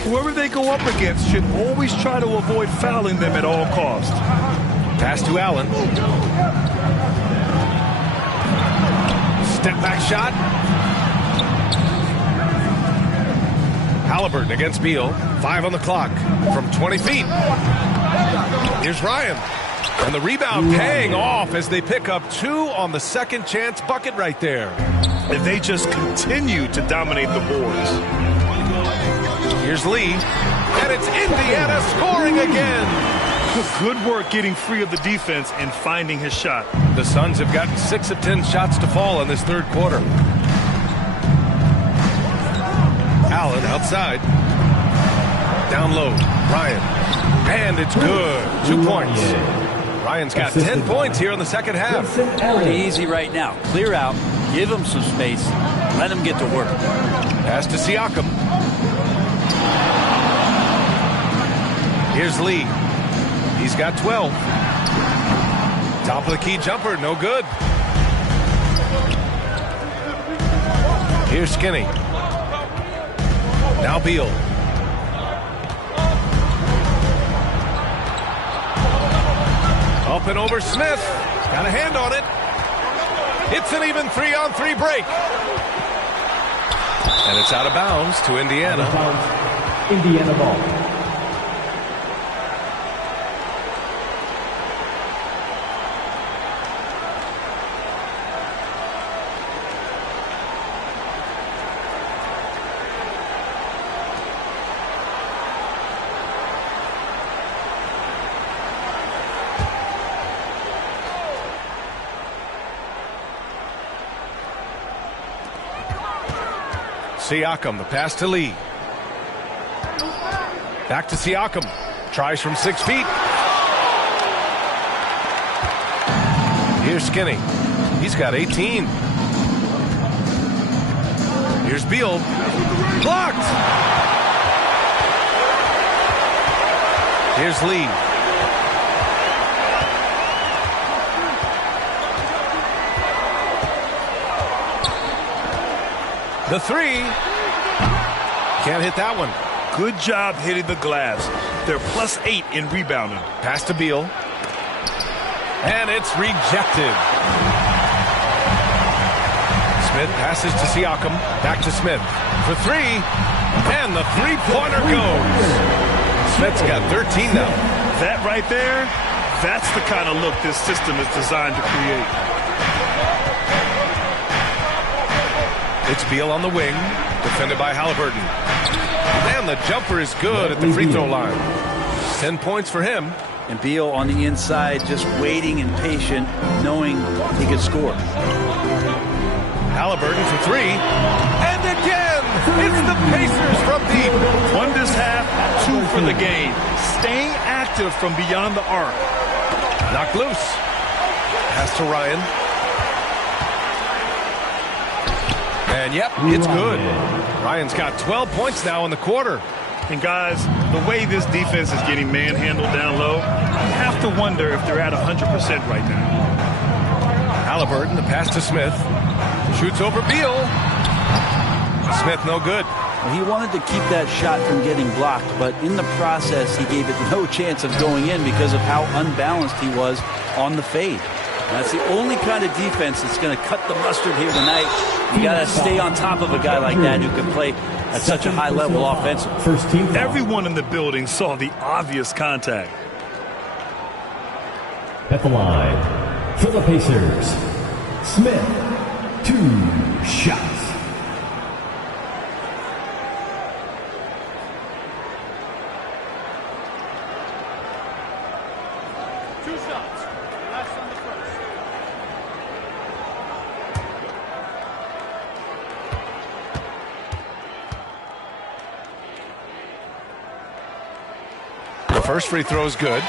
Whoever they go up against should always try to avoid fouling them at all costs. Pass to Allen. Step back shot. Halliburton against Beal. 5 on the clock from 20 feet. Here's Ryan. And the rebound paying off as they pick up 2 on the second chance bucket right there. And they just continue to dominate the boards. Here's Lee. And it's Indiana scoring again. Good work getting free of the defense and finding his shot. The Suns have gotten 6 of 10 shots to fall in this third quarter. Allen outside. Down low. Ryan. And it's good. 2 points. Ryan's got 10 points here in the second half. Pretty easy right now. Clear out. Give him some space. Let him get to work. Pass to Siakam. Here's Lee. He's got 12. Top of the key jumper. No good. Here's Skinny. Now Beal. Up and over Smith. Got a hand on it. It's an even 3-on-3 break. And it's out of bounds to Indiana. Indiana ball. Siakam, the pass to Lee. Back to Siakam. Tries from 6 feet. Here's Skinny. He's got 18. Here's Beal. Blocked. Here's Lee. The three. Can't hit that one. Good job hitting the glass. They're +8 in rebounding. Pass to Beal. And it's rejected. Smith passes to Siakam. Back to Smith for three. And the three-pointer goes. Smith's got 13 now. That right there, that's the kind of look this system is designed to create. It's Beal on the wing, defended by Halliburton. And the jumper is good at the free throw line. 10 points for him. And Beal on the inside, just waiting and patient, knowing he could score. Halliburton for three. And again, it's the Pacers from deep. 1 this half, 2 for the game. Staying active from beyond the arc. Knocked loose. Pass to Ryan. And yep, it's good. Ryan's got 12 points now in the quarter. And guys, the way this defense is getting manhandled down low, you have to wonder if they're at 100% right now. Halliburton, the pass to Smith. Shoots over Beal. Smith no good. Well, he wanted to keep that shot from getting blocked, but in the process, he gave it no chance of going in because of how unbalanced he was on the fade. And that's the only kind of defense that's going to cut the mustard here tonight. You got to stay on top of a guy like that who can play at such a high level offensively. Everyone in the building saw the obvious contact. At the line for the Pacers, Smith, 2 shots. First free throw is good.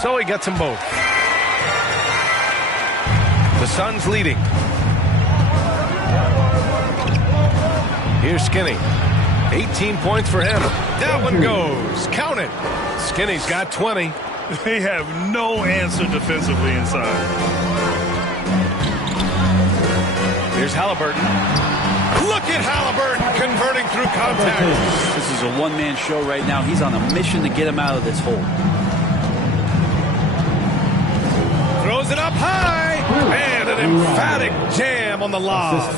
So he gets them both. The Suns leading. Here's Skinny. 18 points for him. That one goes. Count it. Skinny's got 20. They have no answer defensively inside. Here's Halliburton. Look at Halliburton converting through contact. This is a one-man show right now. He's on a mission to get him out of this hole. Throws it up high. And an emphatic jam on the lob.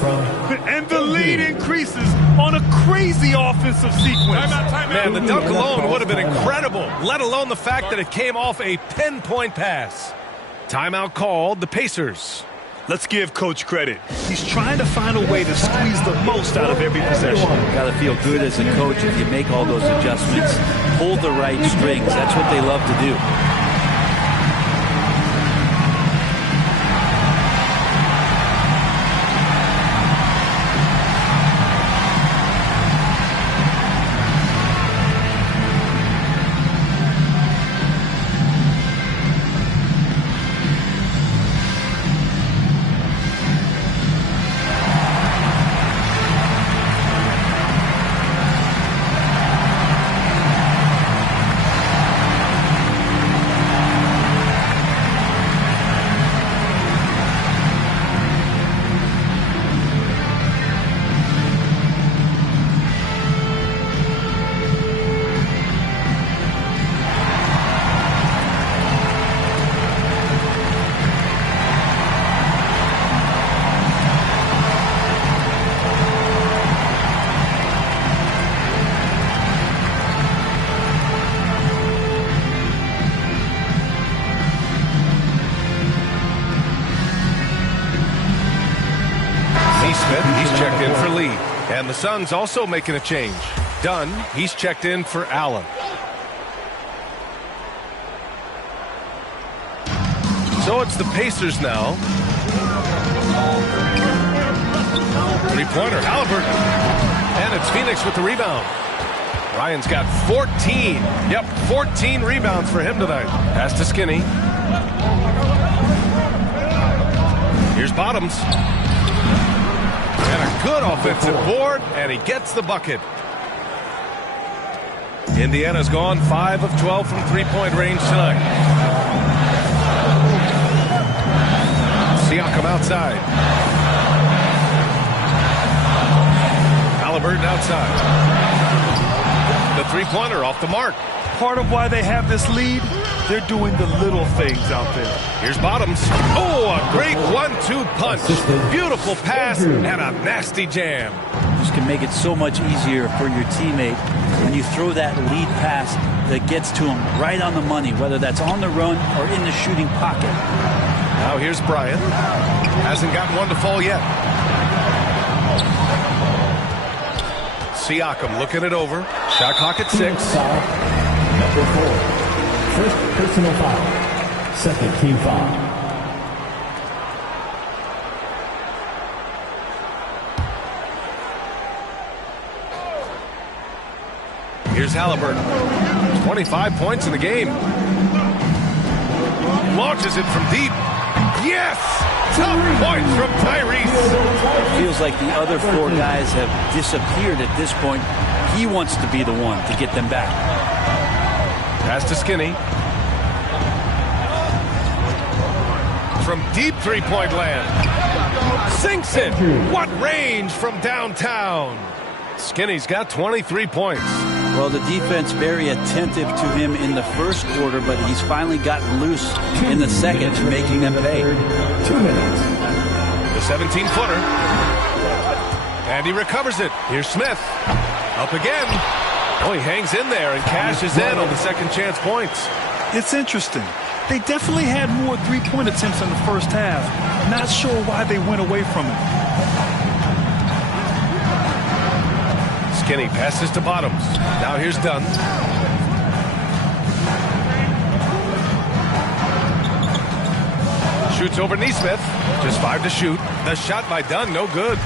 And the lead increases on a crazy offensive sequence. Man, the dunk alone would have been incredible, let alone the fact that it came off a pinpoint pass. Timeout called, the Pacers. Let's give Coach credit. He's trying to find a way to squeeze the most out of every possession. Got to feel good as a coach if you make all those adjustments. Hold the right strings. That's what they love to do. Smith, he's checked in for Lee. And the Suns also making a change. Dunn, he's checked in for Allen. So it's the Pacers now. Three-pointer, Halliburton. And it's Phoenix with the rebound. Ryan's got 14. Yep, 14 rebounds for him tonight. Pass to Skinny. Here's Bottoms. And a good offensive board, and he gets the bucket. Indiana's gone 5 of 12 from three-point range tonight. Siakam outside. Halliburton outside. The three-pointer off the mark. Part of why they have this lead, they're doing the little things out there. Here's Bottoms. Oh, a great 1-2 punch. Beautiful pass and a nasty jam. This can make it so much easier for your teammate when you throw that lead pass that gets to him right on the money, whether that's on the run or in the shooting pocket. Now here's Bryant. Hasn't gotten one to fall yet. Siakam looking it over. Shot clock at 6. Number 4. First personal foul. Second team foul. Here's Halliburton. 25 points in the game. Launches it from deep. Yes! Top points from Tyrese. Feels like the other 4 guys have disappeared at this point. He wants to be the one to get them back. Pass to Skinny. From deep three-point land. Sinks it. What range from downtown. Skinny's got 23 points. Well, the defense very attentive to him in the first quarter, but he's finally gotten loose in the second, making them pay. 2 minutes. The 17-footer. And he recovers it. Here's Smith. Up again. Oh, he hangs in there and cashes in on the second chance points. It's interesting. They definitely had more three-point attempts in the first half. Not sure why they went away from it. Skinny passes to Bottoms. Now here's Dunn. Shoots over Nesmith. Just 5 to shoot. The shot by Dunn, no good.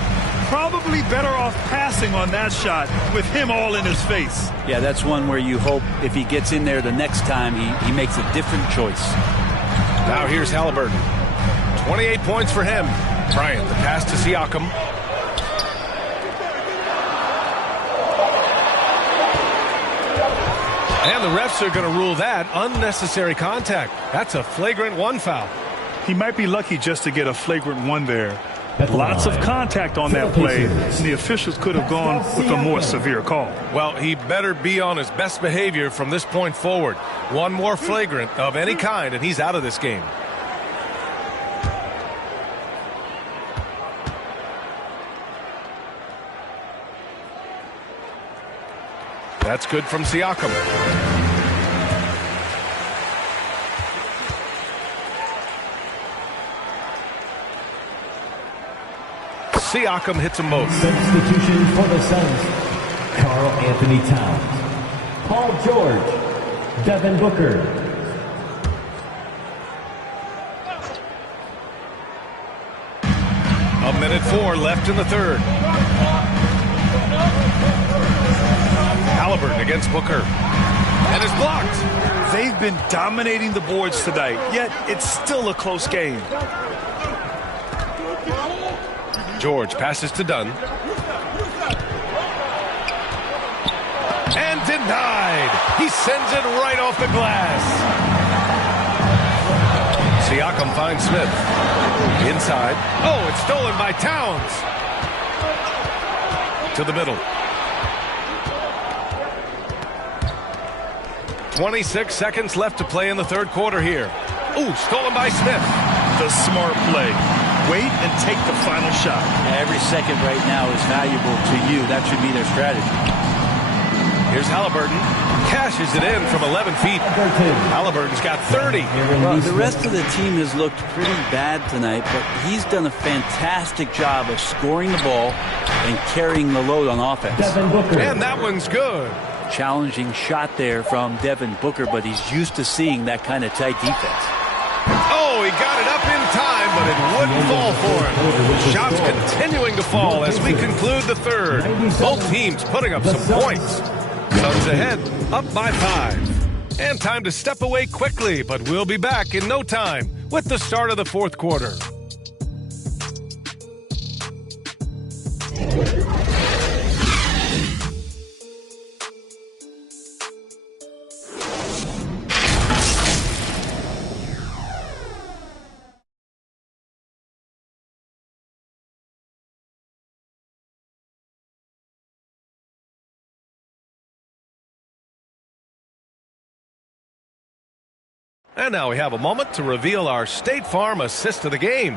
Probably better off passing on that shot with him all in his face. Yeah, that's one where you hope if he gets in there the next time, he makes a different choice. Now here's Halliburton. 28 points for him. Bryant, the pass to Siakam. And the refs are going to rule that unnecessary contact. That's a flagrant 1 foul. He might be lucky just to get a flagrant 1 there. Lots of contact on that play, and the officials could have gone with a more severe call. Well, he better be on his best behavior from this point forward. One more flagrant of any kind, and he's out of this game. That's good from Siakam. Siakam hits them both. Substitution for the Suns. Karl Anthony Towns. Paul George. Devin Booker. A minute 4 left in the third. Halliburton against Booker. And is blocked. They've been dominating the boards tonight, yet it's still a close game. George passes to Dunn. And denied. He sends it right off the glass. Siakam finds Smith. Inside. Oh, it's stolen by Towns. To the middle. 26 seconds left to play in the third quarter here. Ooh, stolen by Smith. The smart play. Wait and take the final shot. Every second right now is valuable to you. That should be their strategy. Here's Halliburton. Cashes it in from 11 feet. Halliburton's got 30. Well, the rest of the team has looked pretty bad tonight, but he's done a fantastic job of scoring the ball and carrying the load on offense. And that one's good. Challenging shot there from Devin Booker, but he's used to seeing that kind of tight defense. Oh, he got it up in time, but it wouldn't fall for him. Shots continuing to fall as we conclude the third. Both teams putting up some points. Suns ahead, up by 5. And time to step away quickly, but we'll be back in no time with the start of the fourth quarter. And now we have a moment to reveal our State Farm assist of the game.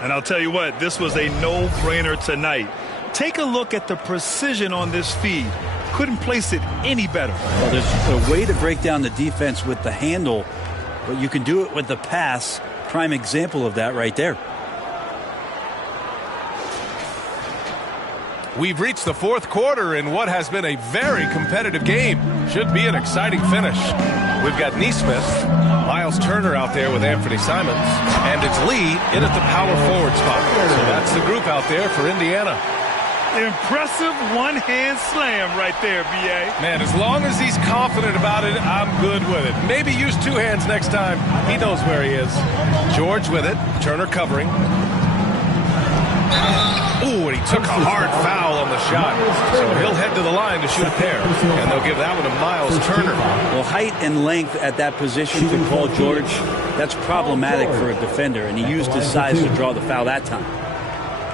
And I'll tell you what, this was a no-brainer tonight. Take a look at the precision on this feed. Couldn't place it any better. Well, there's a way to break down the defense with the handle, but you can do it with the pass. Prime example of that right there. We've reached the fourth quarter in what has been a very competitive game. Should be an exciting finish. We've got Neesmith, Miles Turner out there with Anthony Simons, and it's Lee in at the power forward spot. So that's the group out there for Indiana. Impressive one-hand slam right there, B.A. Man, as long as he's confident about it, I'm good with it. Maybe use two hands next time. He knows where he is. George with it. Turner covering. Ooh, and he took a hard foul on the shot. So he'll head to the line to shoot a pair. And they'll give that one to Miles Turner. Well, height and length at that position for Paul George, that's problematic for a defender. And he used his size to draw the foul that time.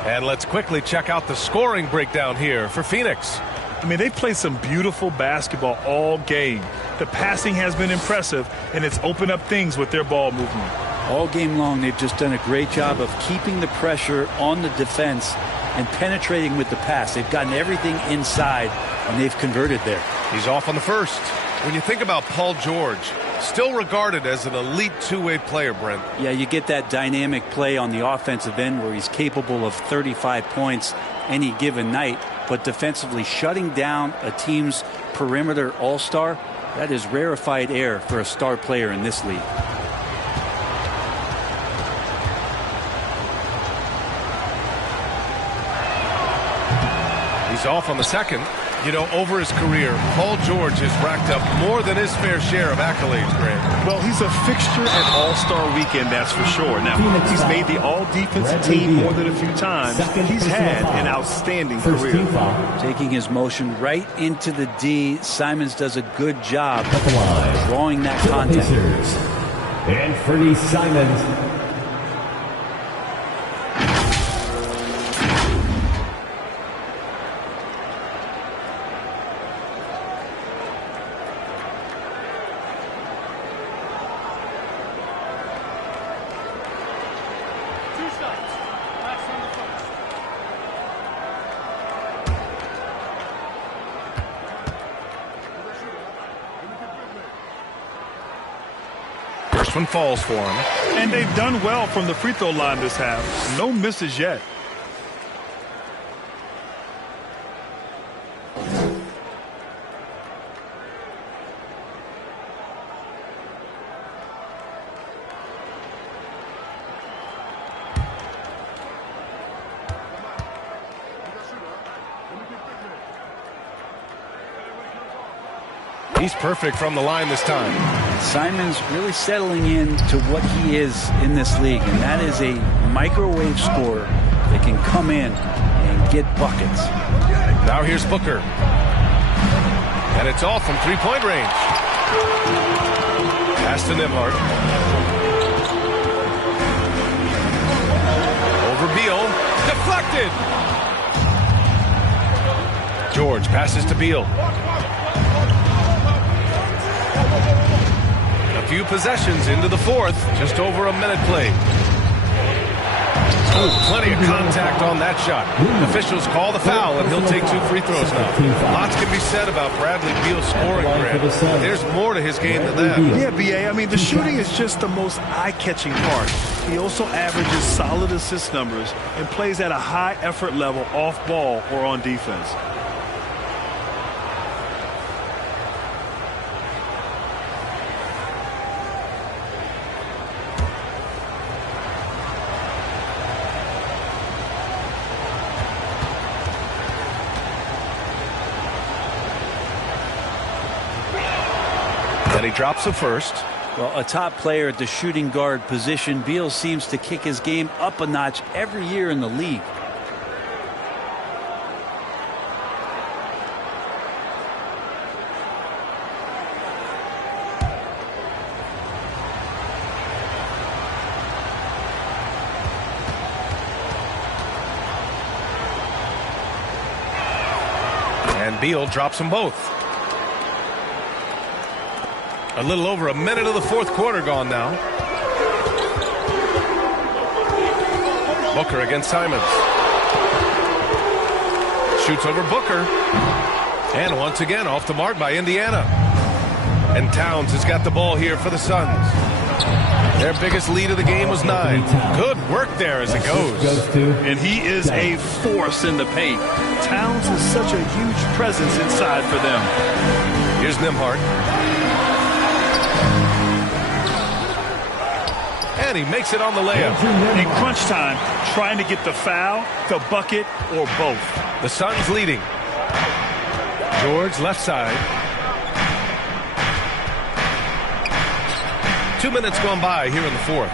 And let's quickly check out the scoring breakdown here for Phoenix. I mean, they played some beautiful basketball all game. The passing has been impressive, and it's opened up things with their ball movement. All game long, they've just done a great job of keeping the pressure on the defense and penetrating with the pass. They've gotten everything inside, and they've converted there. He's off on the first. When you think about Paul George, still regarded as an elite two-way player, Brent. Yeah, you get that dynamic play on the offensive end where he's capable of 35 points any given night, but defensively shutting down a team's perimeter all-star, that is rarefied air for a star player in this league. He's off on the second. You know, over his career, Paul George has racked up more than his fair share of accolades, Grant. Well, he's a fixture at All-Star Weekend, that's for sure. Now, he's made the All-Defensive team more than a few times. He's had an outstanding career. Taking his motion right into the D, Simons does a good job drawing that contact. Anthony Simons. First one falls for him. And they've done well from the free throw line this half. No misses yet. He's perfect from the line this time. Simons really settling in to what he is in this league, and that is a microwave scorer that can come in and get buckets. Now here's Booker. And it's all from three-point range. Pass to Nembhard. Over Beal. Deflected. George passes to Beal. A few possessions into the fourth. Just over a minute played. Plenty of contact on that shot. Officials call the foul, and he'll take 2 free throws now. Lots can be said about Bradley Beal's scoring, Grant. There's more to his game than that. Yeah, B.A., I mean, the shooting is just the most eye-catching part. He also averages solid assist numbers and plays at a high effort level off ball or on defense. And he drops the first. Well, a top player at the shooting guard position, Beal seems to kick his game up a notch every year in the league. And Beal drops them both. A little over a minute of the fourth quarter gone now. Booker against Simons. Shoots over Booker. And once again off the mark by Indiana. And Towns has got the ball here for the Suns. Their biggest lead of the game was 9. Good work there as it goes. And he is a force in the paint. Towns is such a huge presence inside for them. Here's Nembhard. And he makes it on the layup. In crunch time, trying to get the foul, the bucket, or both. The Suns leading. George left side. 2 minutes gone by here in the fourth.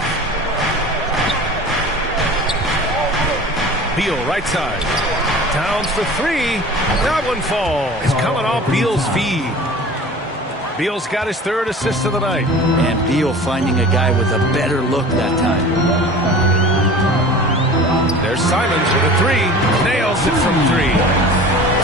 Beal right side. Towns for 3. That one falls. It's coming off Beal's feed. Beal's got his 3rd assist of the night. And Beal finding a guy with a better look that time. There's Simons with a 3. Nails it from 3.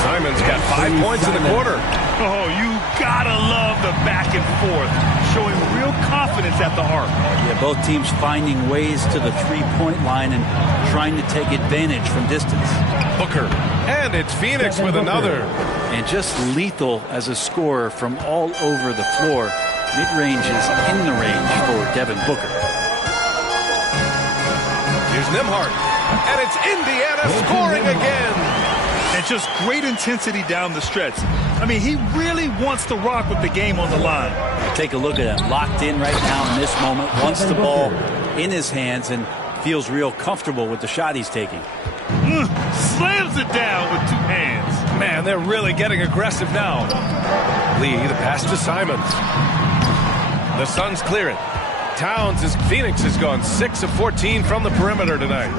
Simons got 5 points in the quarter. Oh, you gotta love the back and forth. Showing real confidence at the arc. Yeah, both teams finding ways to the three-point line and trying to take advantage from distance. Booker. And it's Phoenix with another. And just lethal as a scorer from all over the floor. Mid-range is in the range for Devin Booker. Here's Nembhard. And it's Indiana scoring again. And just great intensity down the stretch. I mean, he really wants to rock with the game on the line. Take a look at him. Locked in right now in this moment. Wants the ball in his hands and feels real comfortable with the shot he's taking. Slams it down with 2 hands. Man, they're really getting aggressive now. Lee, the pass to Simons. The Suns clear it. Phoenix has gone 6 of 14 from the perimeter tonight.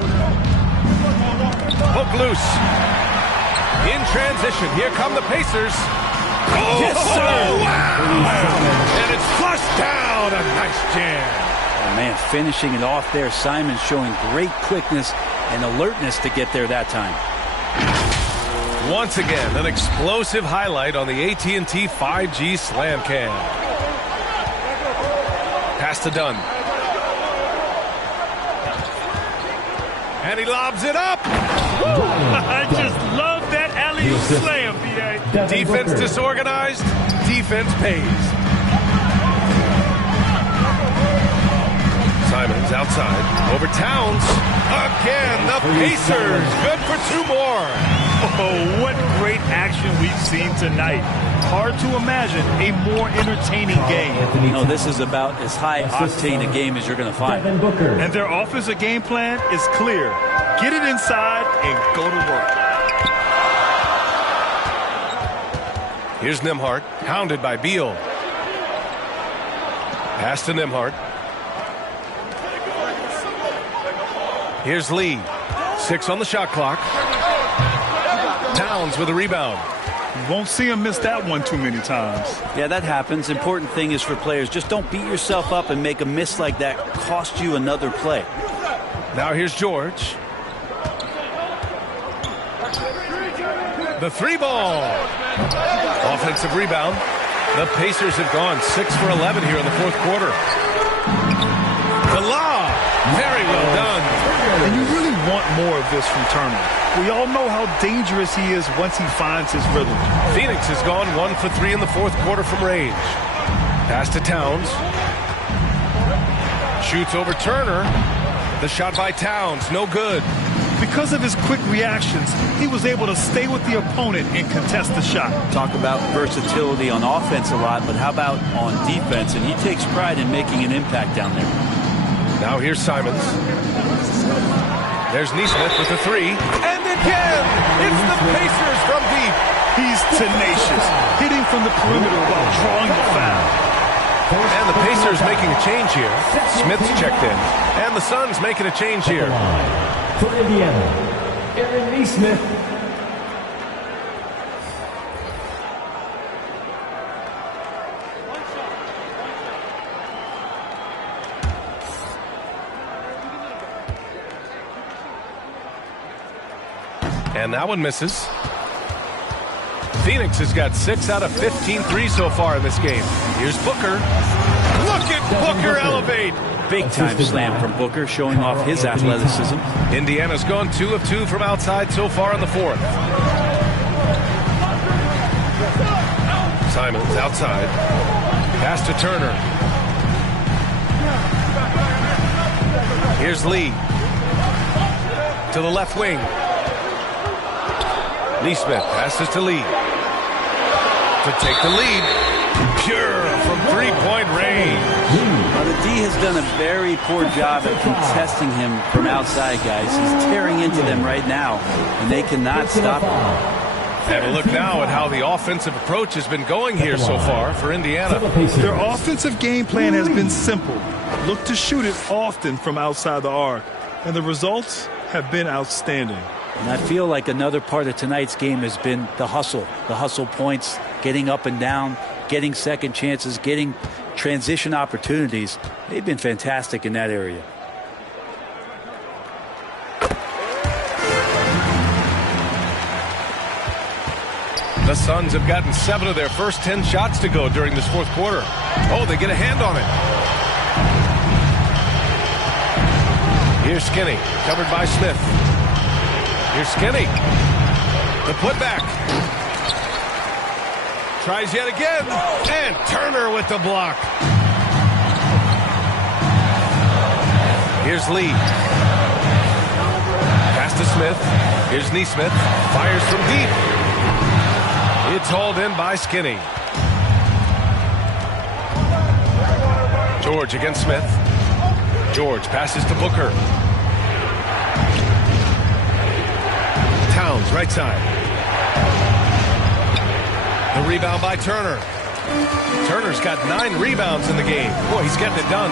Poke loose. In transition, here come the Pacers. Oh, yes, sir. Wow. And it's flushed down. A nice jam. Oh, man, finishing it off there. Simons showing great quickness and alertness to get there that time. Once again, an explosive highlight on the AT&T 5G Slam Cam. Pass to Dunn. And he lobs it up. I just love that alley-oop slam, B.A. Defense disorganized. Defense pays. Simons outside. Over Towns. Again, the Pacers. Good for 2 more. Oh, what great action we've seen tonight. Hard to imagine a more entertaining game. You know, this is about as high-octane a game as you're going to find. And their offensive game plan is clear. Get it inside and go to work. Here's Nembhard, hounded by Beal. Pass to Nembhard. Here's Lee. 6 on the shot clock. Towns with a rebound. You won't see him miss that one too many times. Yeah, that happens. Important thing is for players, just don't beat yourself up and make a miss like that cost you another play. Now here's George. The 3 ball. Offensive rebound. The Pacers have gone 6 for 11 here in the fourth quarter. The lob. Very well done. And you really want more of this from Turner. We all know how dangerous he is once he finds his rhythm. Phoenix has gone 1 for 3 in the fourth quarter from range. Pass to Towns. Shoots over Turner. The shot by Towns, no good. Because of his quick reactions, he was able to stay with the opponent and contest the shot. Talk about versatility on offense a lot, but how about on defense? And he takes pride in making an impact down there. Now here's Simons. There's Neesmith with the three. And again, it's the Pacers from deep. He's tenacious, hitting from the perimeter while drawing the foul. And the Pacers making a change here. Smith's checked in. And the Suns making a change here. For Indiana, Aaron Neesmith. And that one misses. Phoenix has got 6 out of 15 threes so far in this game. Here's Booker. Look at Booker elevate. Big time slam from Booker, showing off his athleticism. Indiana's gone 2 of 2 from outside so far in the fourth. Simons outside. Pass to Turner. Here's Lee. To the left wing. Neesmith passes to Lee. To take the lead. Pure from three-point range. Well, the D has done a very poor job at contesting him from outside, guys. He's tearing into them right now, and they cannot stop him. And a look now at how the offensive approach has been going here so far for Indiana. Their offensive game plan has been simple. Look to shoot it often from outside the arc. And the results have been outstanding. And I feel like another part of tonight's game has been the hustle points, getting up and down, getting second chances, getting transition opportunities. They've been fantastic in that area. The Suns have gotten 7 of their first 10 shots to go during this fourth quarter. Oh, they get a hand on it. Here's Skinny, covered by Smith. Here's Skinny. The putback. Tries yet again. And Turner with the block. Here's Lee. Pass to Smith. Here's Neesmith. Fires from deep. It's hauled in by Skinny. George against Smith. George passes to Booker. Towns, right side. The rebound by Turner. Turner's got 9 rebounds in the game. Boy, he's getting it done.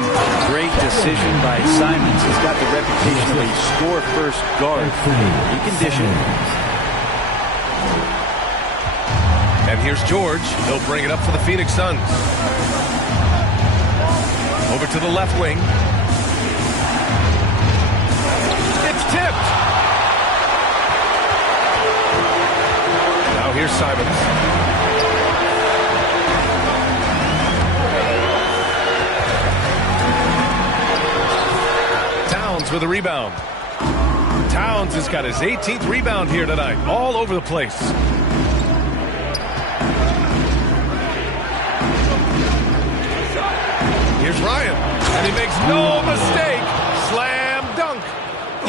Great decision by Simons. He's got the reputation of a score-first guard. He can dish it. And here's George. He'll bring it up for the Phoenix Suns. Over to the left wing. It's tipped. Now here's Simons. Towns with a rebound. Towns has got his 18th rebound here tonight. All over the place. Here's Ryan, and he makes no mistake. Slam dunk.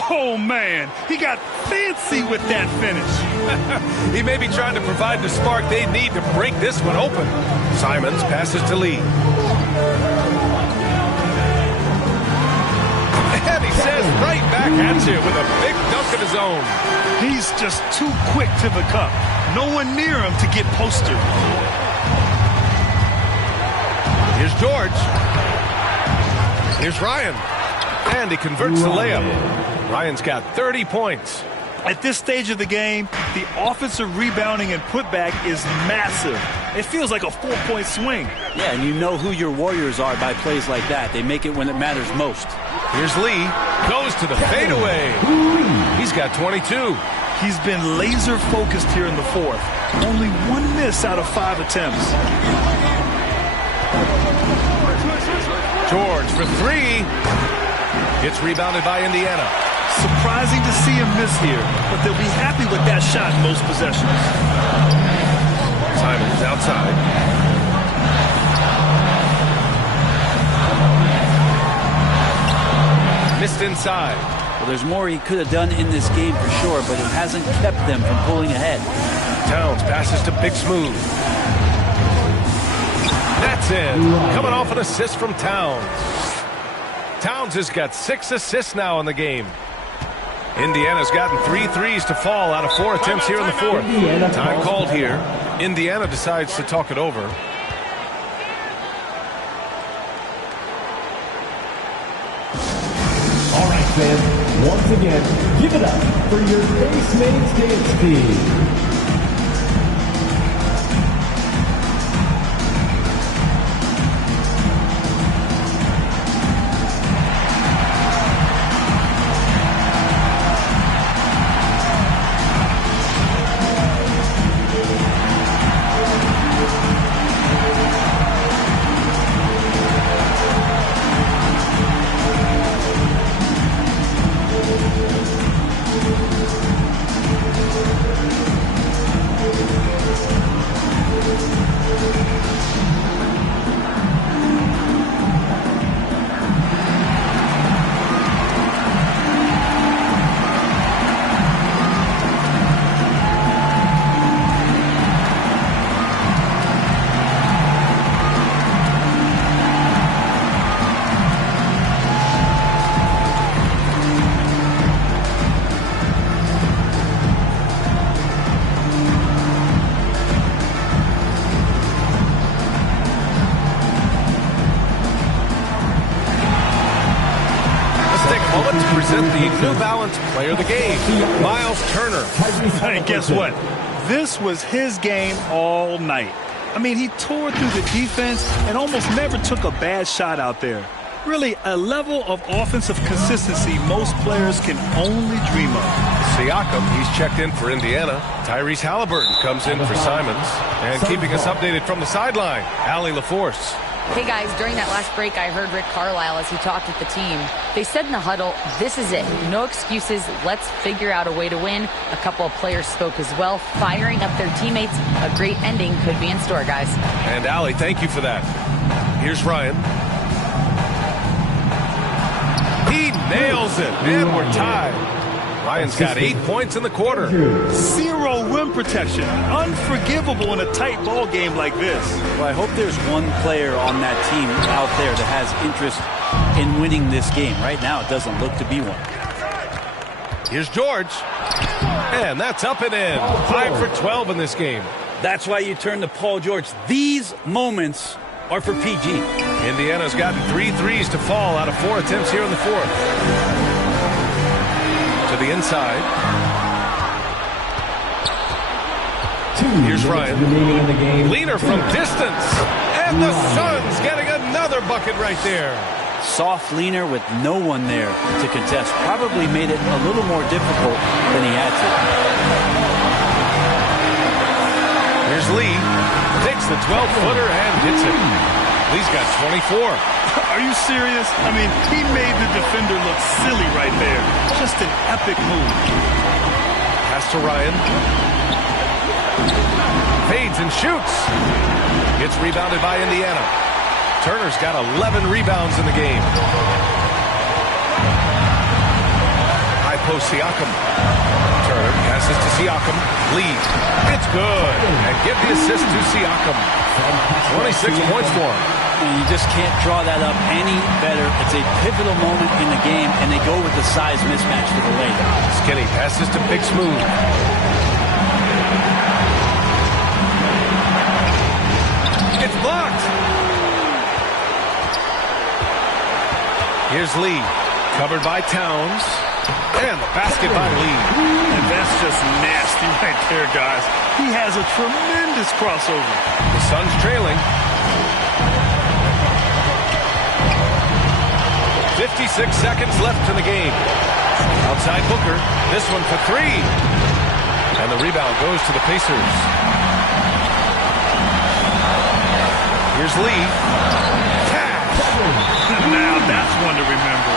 Oh, man, he got fancy with that finish. He may be trying to provide the spark they need to break this one open. Simons passes to Lee. And he says right back at you with a big dunk of his own. He's just too quick to the cup. No one near him to get postered. Here's George. Here's Ryan. And he converts the layup. Ryan's got 30 points. At this stage of the game, the offensive rebounding and putback is massive. It feels like a 4-point swing. Yeah, and you know who your Warriors are by plays like that. They make it when it matters most. Here's Lee. Goes to the fadeaway. He's got 22. He's been laser focused here in the fourth. Only 1 miss out of 5 attempts. George for 3. It's rebounded by Indiana. Surprising to see him miss here, but they'll be happy with that shot in most possessions. Simons outside. Missed inside. Well, there's more he could have done in this game for sure, but it hasn't kept them from pulling ahead. Towns passes to Big Smooth. That's in. Coming off an assist from Towns. Towns has got 6 assists now in the game. Indiana's gotten 3 threes to fall out of 4 attempts here in the fourth. Time called here. Indiana decides to talk it over. All right, fans. Once again, give it up for your Basemates dance team. The New Balance player of the game, Miles Turner. Hey, guess what? This was his game all night. I mean, he tore through the defense and almost never took a bad shot out there. Really, a level of offensive consistency most players can only dream of. Siakam, he's checked in for Indiana. Tyrese Halliburton comes in for Simons. And keeping us updated from the sideline, Allie LaForce. Hey guys, during that last break, I heard Rick Carlisle as he talked with the team. They said in the huddle, this is it. No excuses. Let's figure out a way to win. A couple of players spoke as well, firing up their teammates. A great ending could be in store, guys. And Allie, thank you for that. Here's Ryan. He nails it, and we're tied. Ryan's got 8 points in the quarter. 0 rim protection. Unforgivable in a tight ball game like this. Well, I hope there's one player on that team out there that has interest in winning this game. Right now, it doesn't look to be one. Here's George. And that's up and in. 5 for 12 in this game. That's why you turn to Paul George. These moments are for PG. Indiana's gotten 3 threes to fall out of 4 attempts here in the fourth. To the inside. Here's Ryan. Leaner from distance. And the Suns getting another bucket right there. Soft leaner with no one there to contest. Probably made it a little more difficult than he had to. Here's Lee. Takes the 12-footer and hits it. Lee's got 24. Are you serious? I mean, he made the defender look silly right there. Just an epic move. Pass to Ryan. Fades and shoots. Gets rebounded by Indiana. Turner's got 11 rebounds in the game. High post Siakam. Turner passes to Siakam. Lee. It's good. And give the assist to Siakam. 26 points for him. And you just can't draw that up any better. It's a pivotal moment in the game, and they go with the size mismatch for the lane. Skinny passes to Big Smooth. It's blocked. Here's Lee, covered by Towns, and the basket by Lee. And that's just nasty right there, guys. He has a tremendous crossover. The Suns trailing. 56 seconds left in the game. Outside Booker. This one for 3. And the rebound goes to the Pacers. Here's Lee. Cash. Now that's one to remember.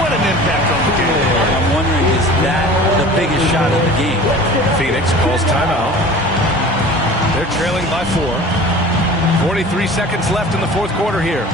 What an impact on the game. And I'm wondering, is that the biggest shot of the game? Phoenix calls timeout. They're trailing by 4. 43 seconds left in the fourth quarter here.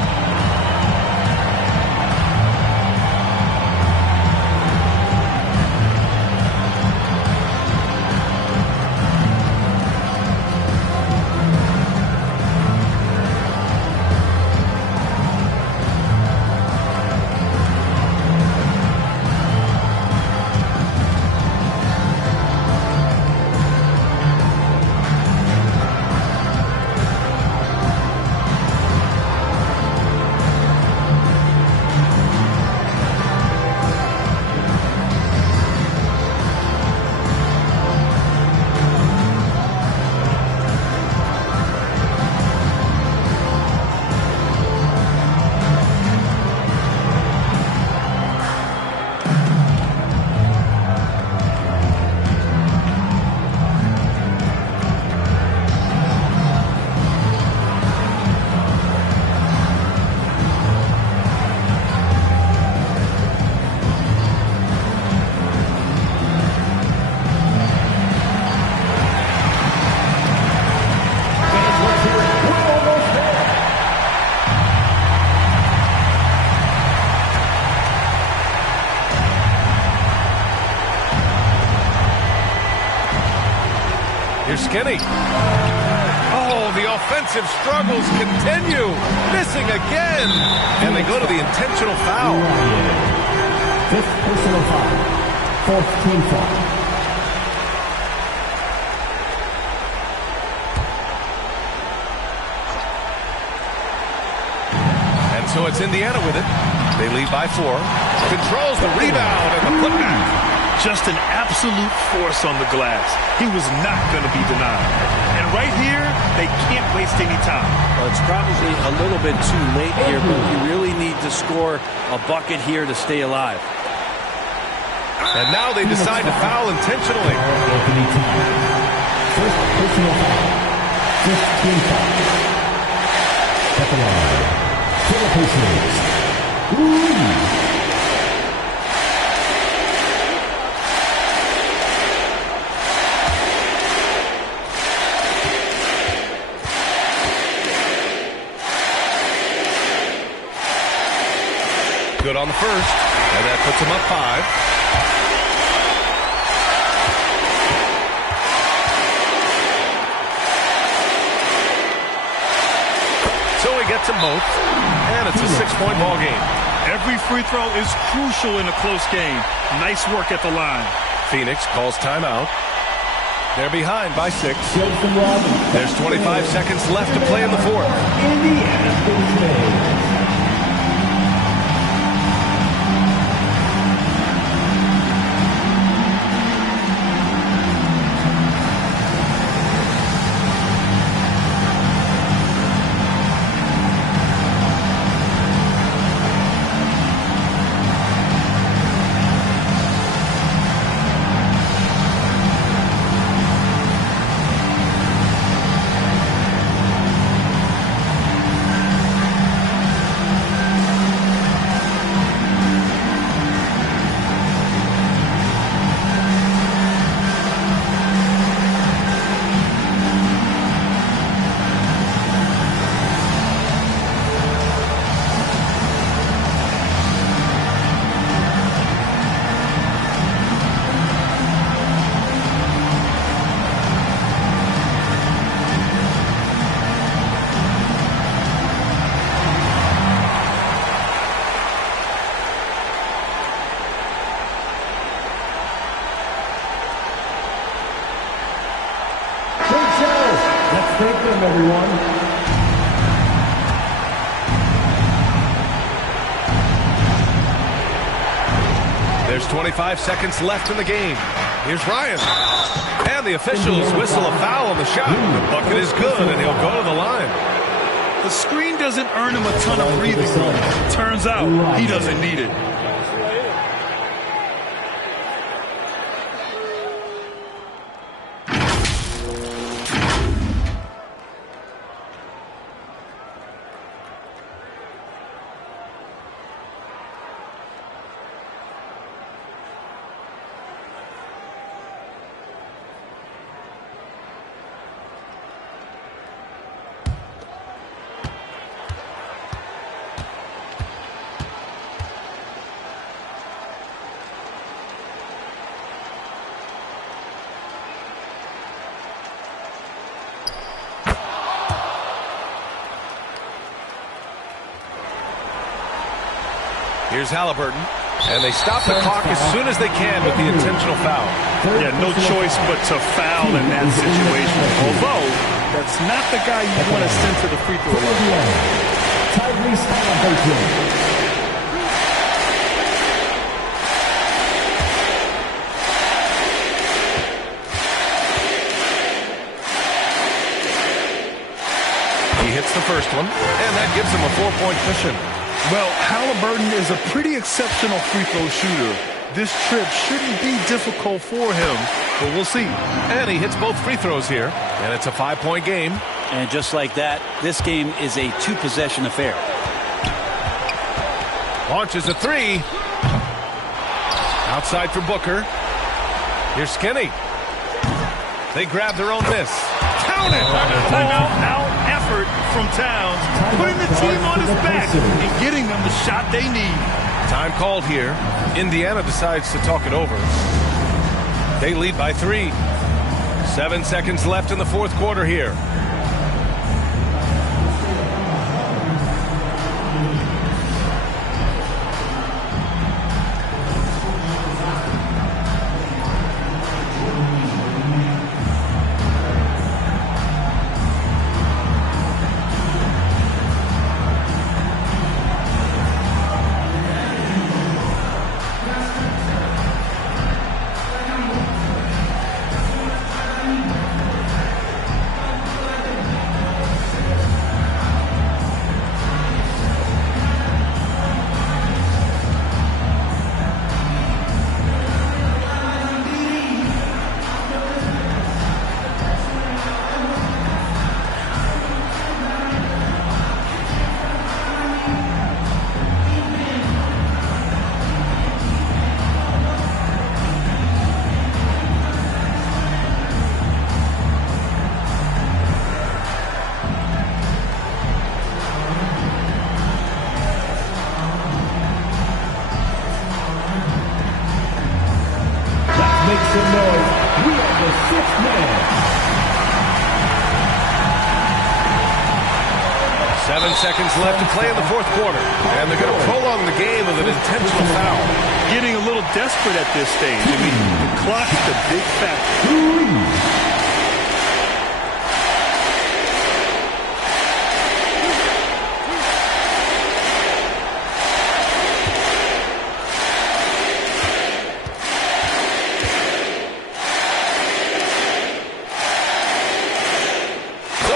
Here's Skinny. Oh, the offensive struggles continue. Missing again. And they go to the intentional foul. Fifth personal foul. Fourth team foul. And so it's Indiana with it. They lead by 4. Controls the rebound and the putback. Just an absolute force on the glass. He was not going to be denied. And right here, they can't waste any time. Well, it's probably a little bit too late here, but you really need to score a bucket here to stay alive. And now they decide to foul intentionally. First personal foul. Fifth team foul. Second line. Philippines. Ooh. Good on the first, and that puts him up 5. So he gets them both, and it's a 6-point ball game. Every free throw is crucial in a close game. Nice work at the line. Phoenix calls timeout. They're behind by 6. There's 25 seconds left to play in the fourth. Indiana. Thank them, everyone. There's 25 seconds left in the game. Here's Ryan. And the officials whistle a foul on the shot. The bucket is good, and he'll go to the line. The screen doesn't earn him a ton of breathing room. Turns out he doesn't need it. Here's Halliburton. And they stop the clock as soon as they can with the intentional foul. Yeah, no choice but to foul in that situation. Although, that's not the guy you want to send to the free throw line. Tyrese Halliburton. He hits the first one, and that gives him a 4-point cushion. Well, Halliburton is a pretty exceptional free throw shooter. This trip shouldn't be difficult for him, but we'll see. And he hits both free throws here, and it's a 5-point game. And just like that, this game is a 2-possession affair. Launches a 3. Outside for Booker. Here's Skinny. They grab their own miss. Count it! Out effort from Towns, putting the team on his back and getting them the shot they need. Time called here. Indiana decides to talk it over. They lead by 3. 7 seconds left in the fourth quarter here. Make some noise. We are the 6th man. 7 seconds left to play in the fourth quarter. And they're going to prolong the game with an intentional foul. Getting a little desperate at this stage. I mean, the clock's the big factor.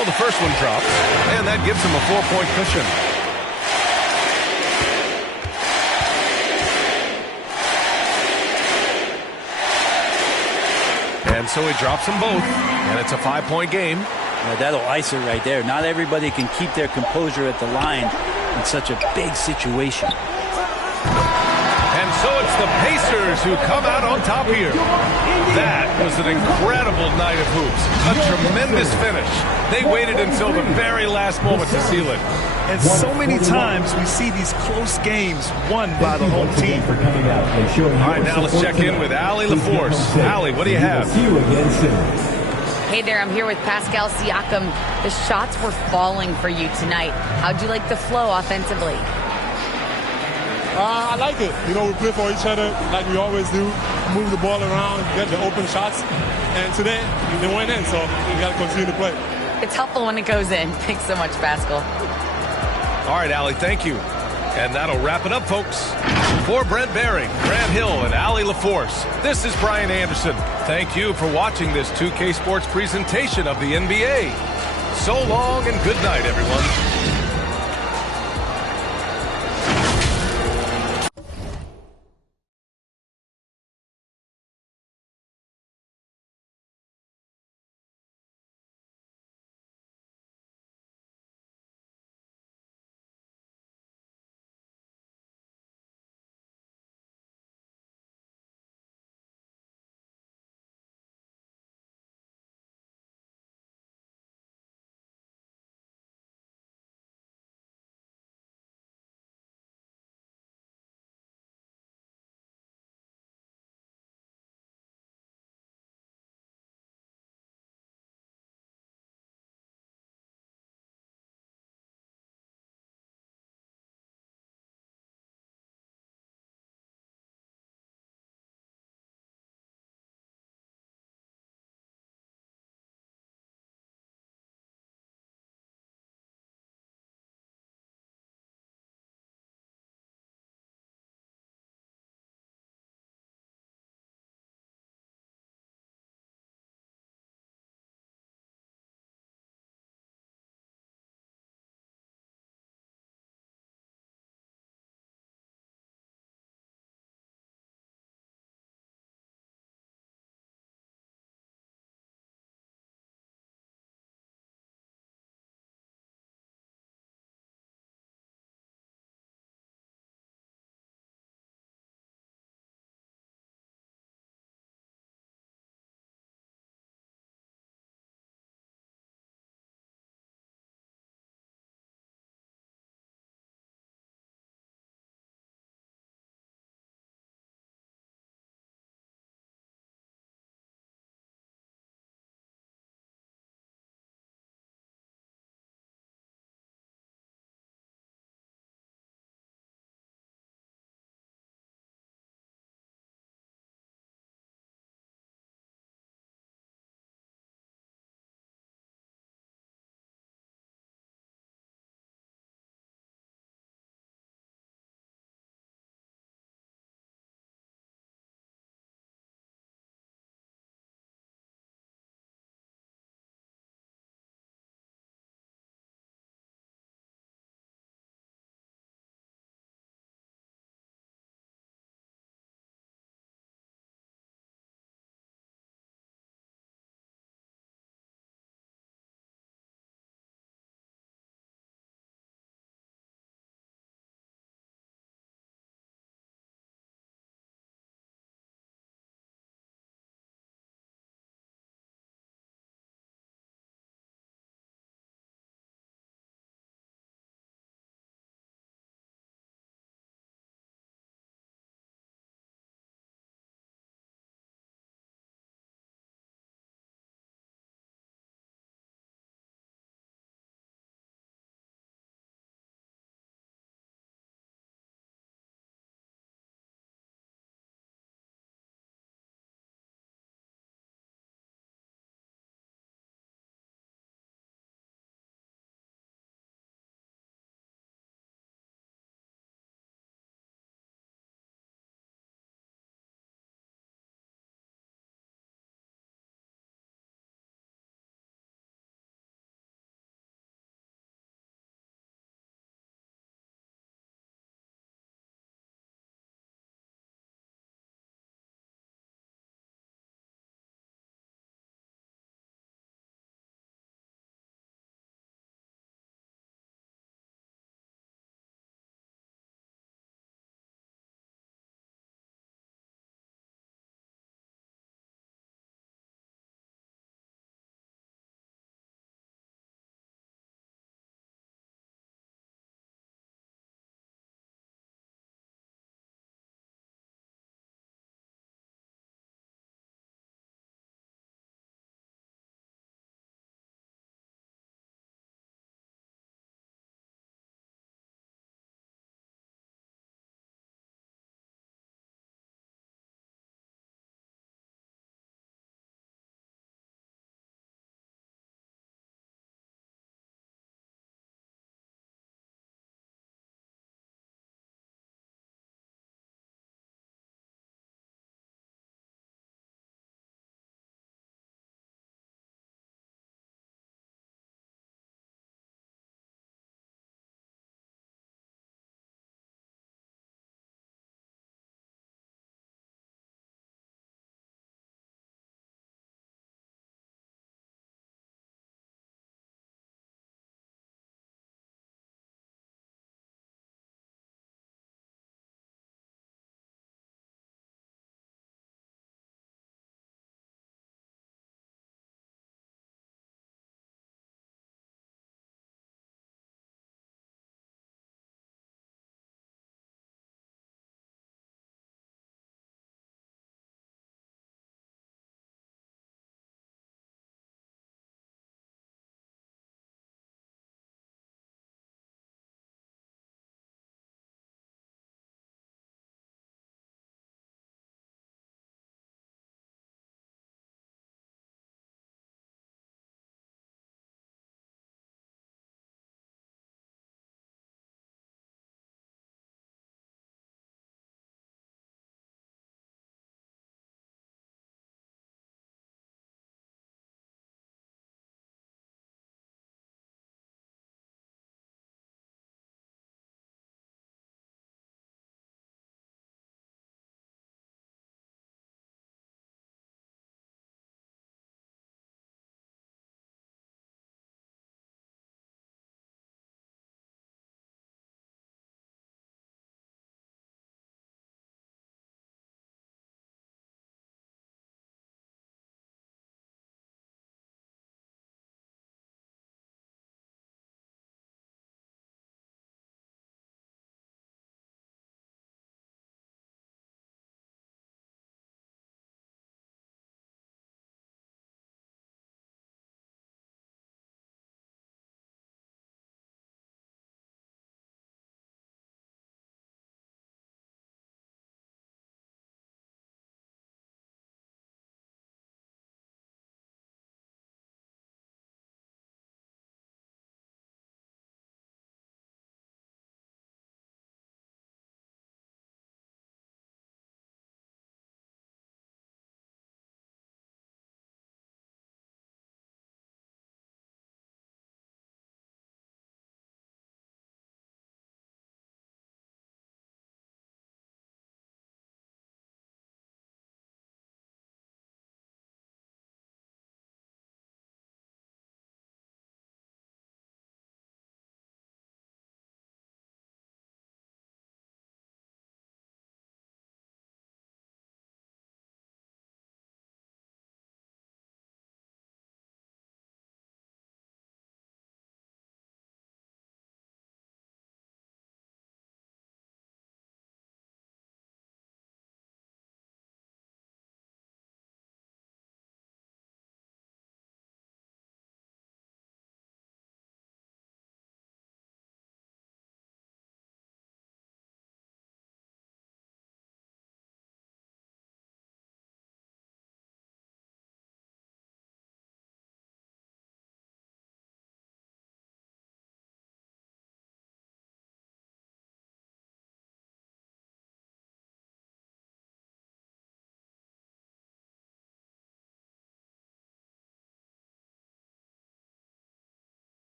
The first one drops, and that gives him a 4-point cushion. And so he drops them both, and it's a 5-point game. Now that'll ice it right there. Not everybody can keep their composure at the line in such a big situation. And so it's the Pacers who come out on top here. That was an incredible night of hoops. A tremendous finish. They waited until the very last moment to seal it. And so many times we see these close games won by the home team. All right, now let's check in with Allie LaForce. Allie, what do you have? Hey there, I'm here with Pascal Siakam. The shots were falling for you tonight. How'd you like the flow offensively? I like it. You know, we play for each other like we always do. Move the ball around, get the open shots. And today, they went in, so we got to continue to play. It's helpful when it goes in. Thanks so much, Pascal. All right, Allie, thank you. And that'll wrap it up, folks. For Brent Behring, Grant Hill, and Allie LaForce, this is Brian Anderson. Thank you for watching this 2K Sports presentation of the NBA. So long and good night, everyone.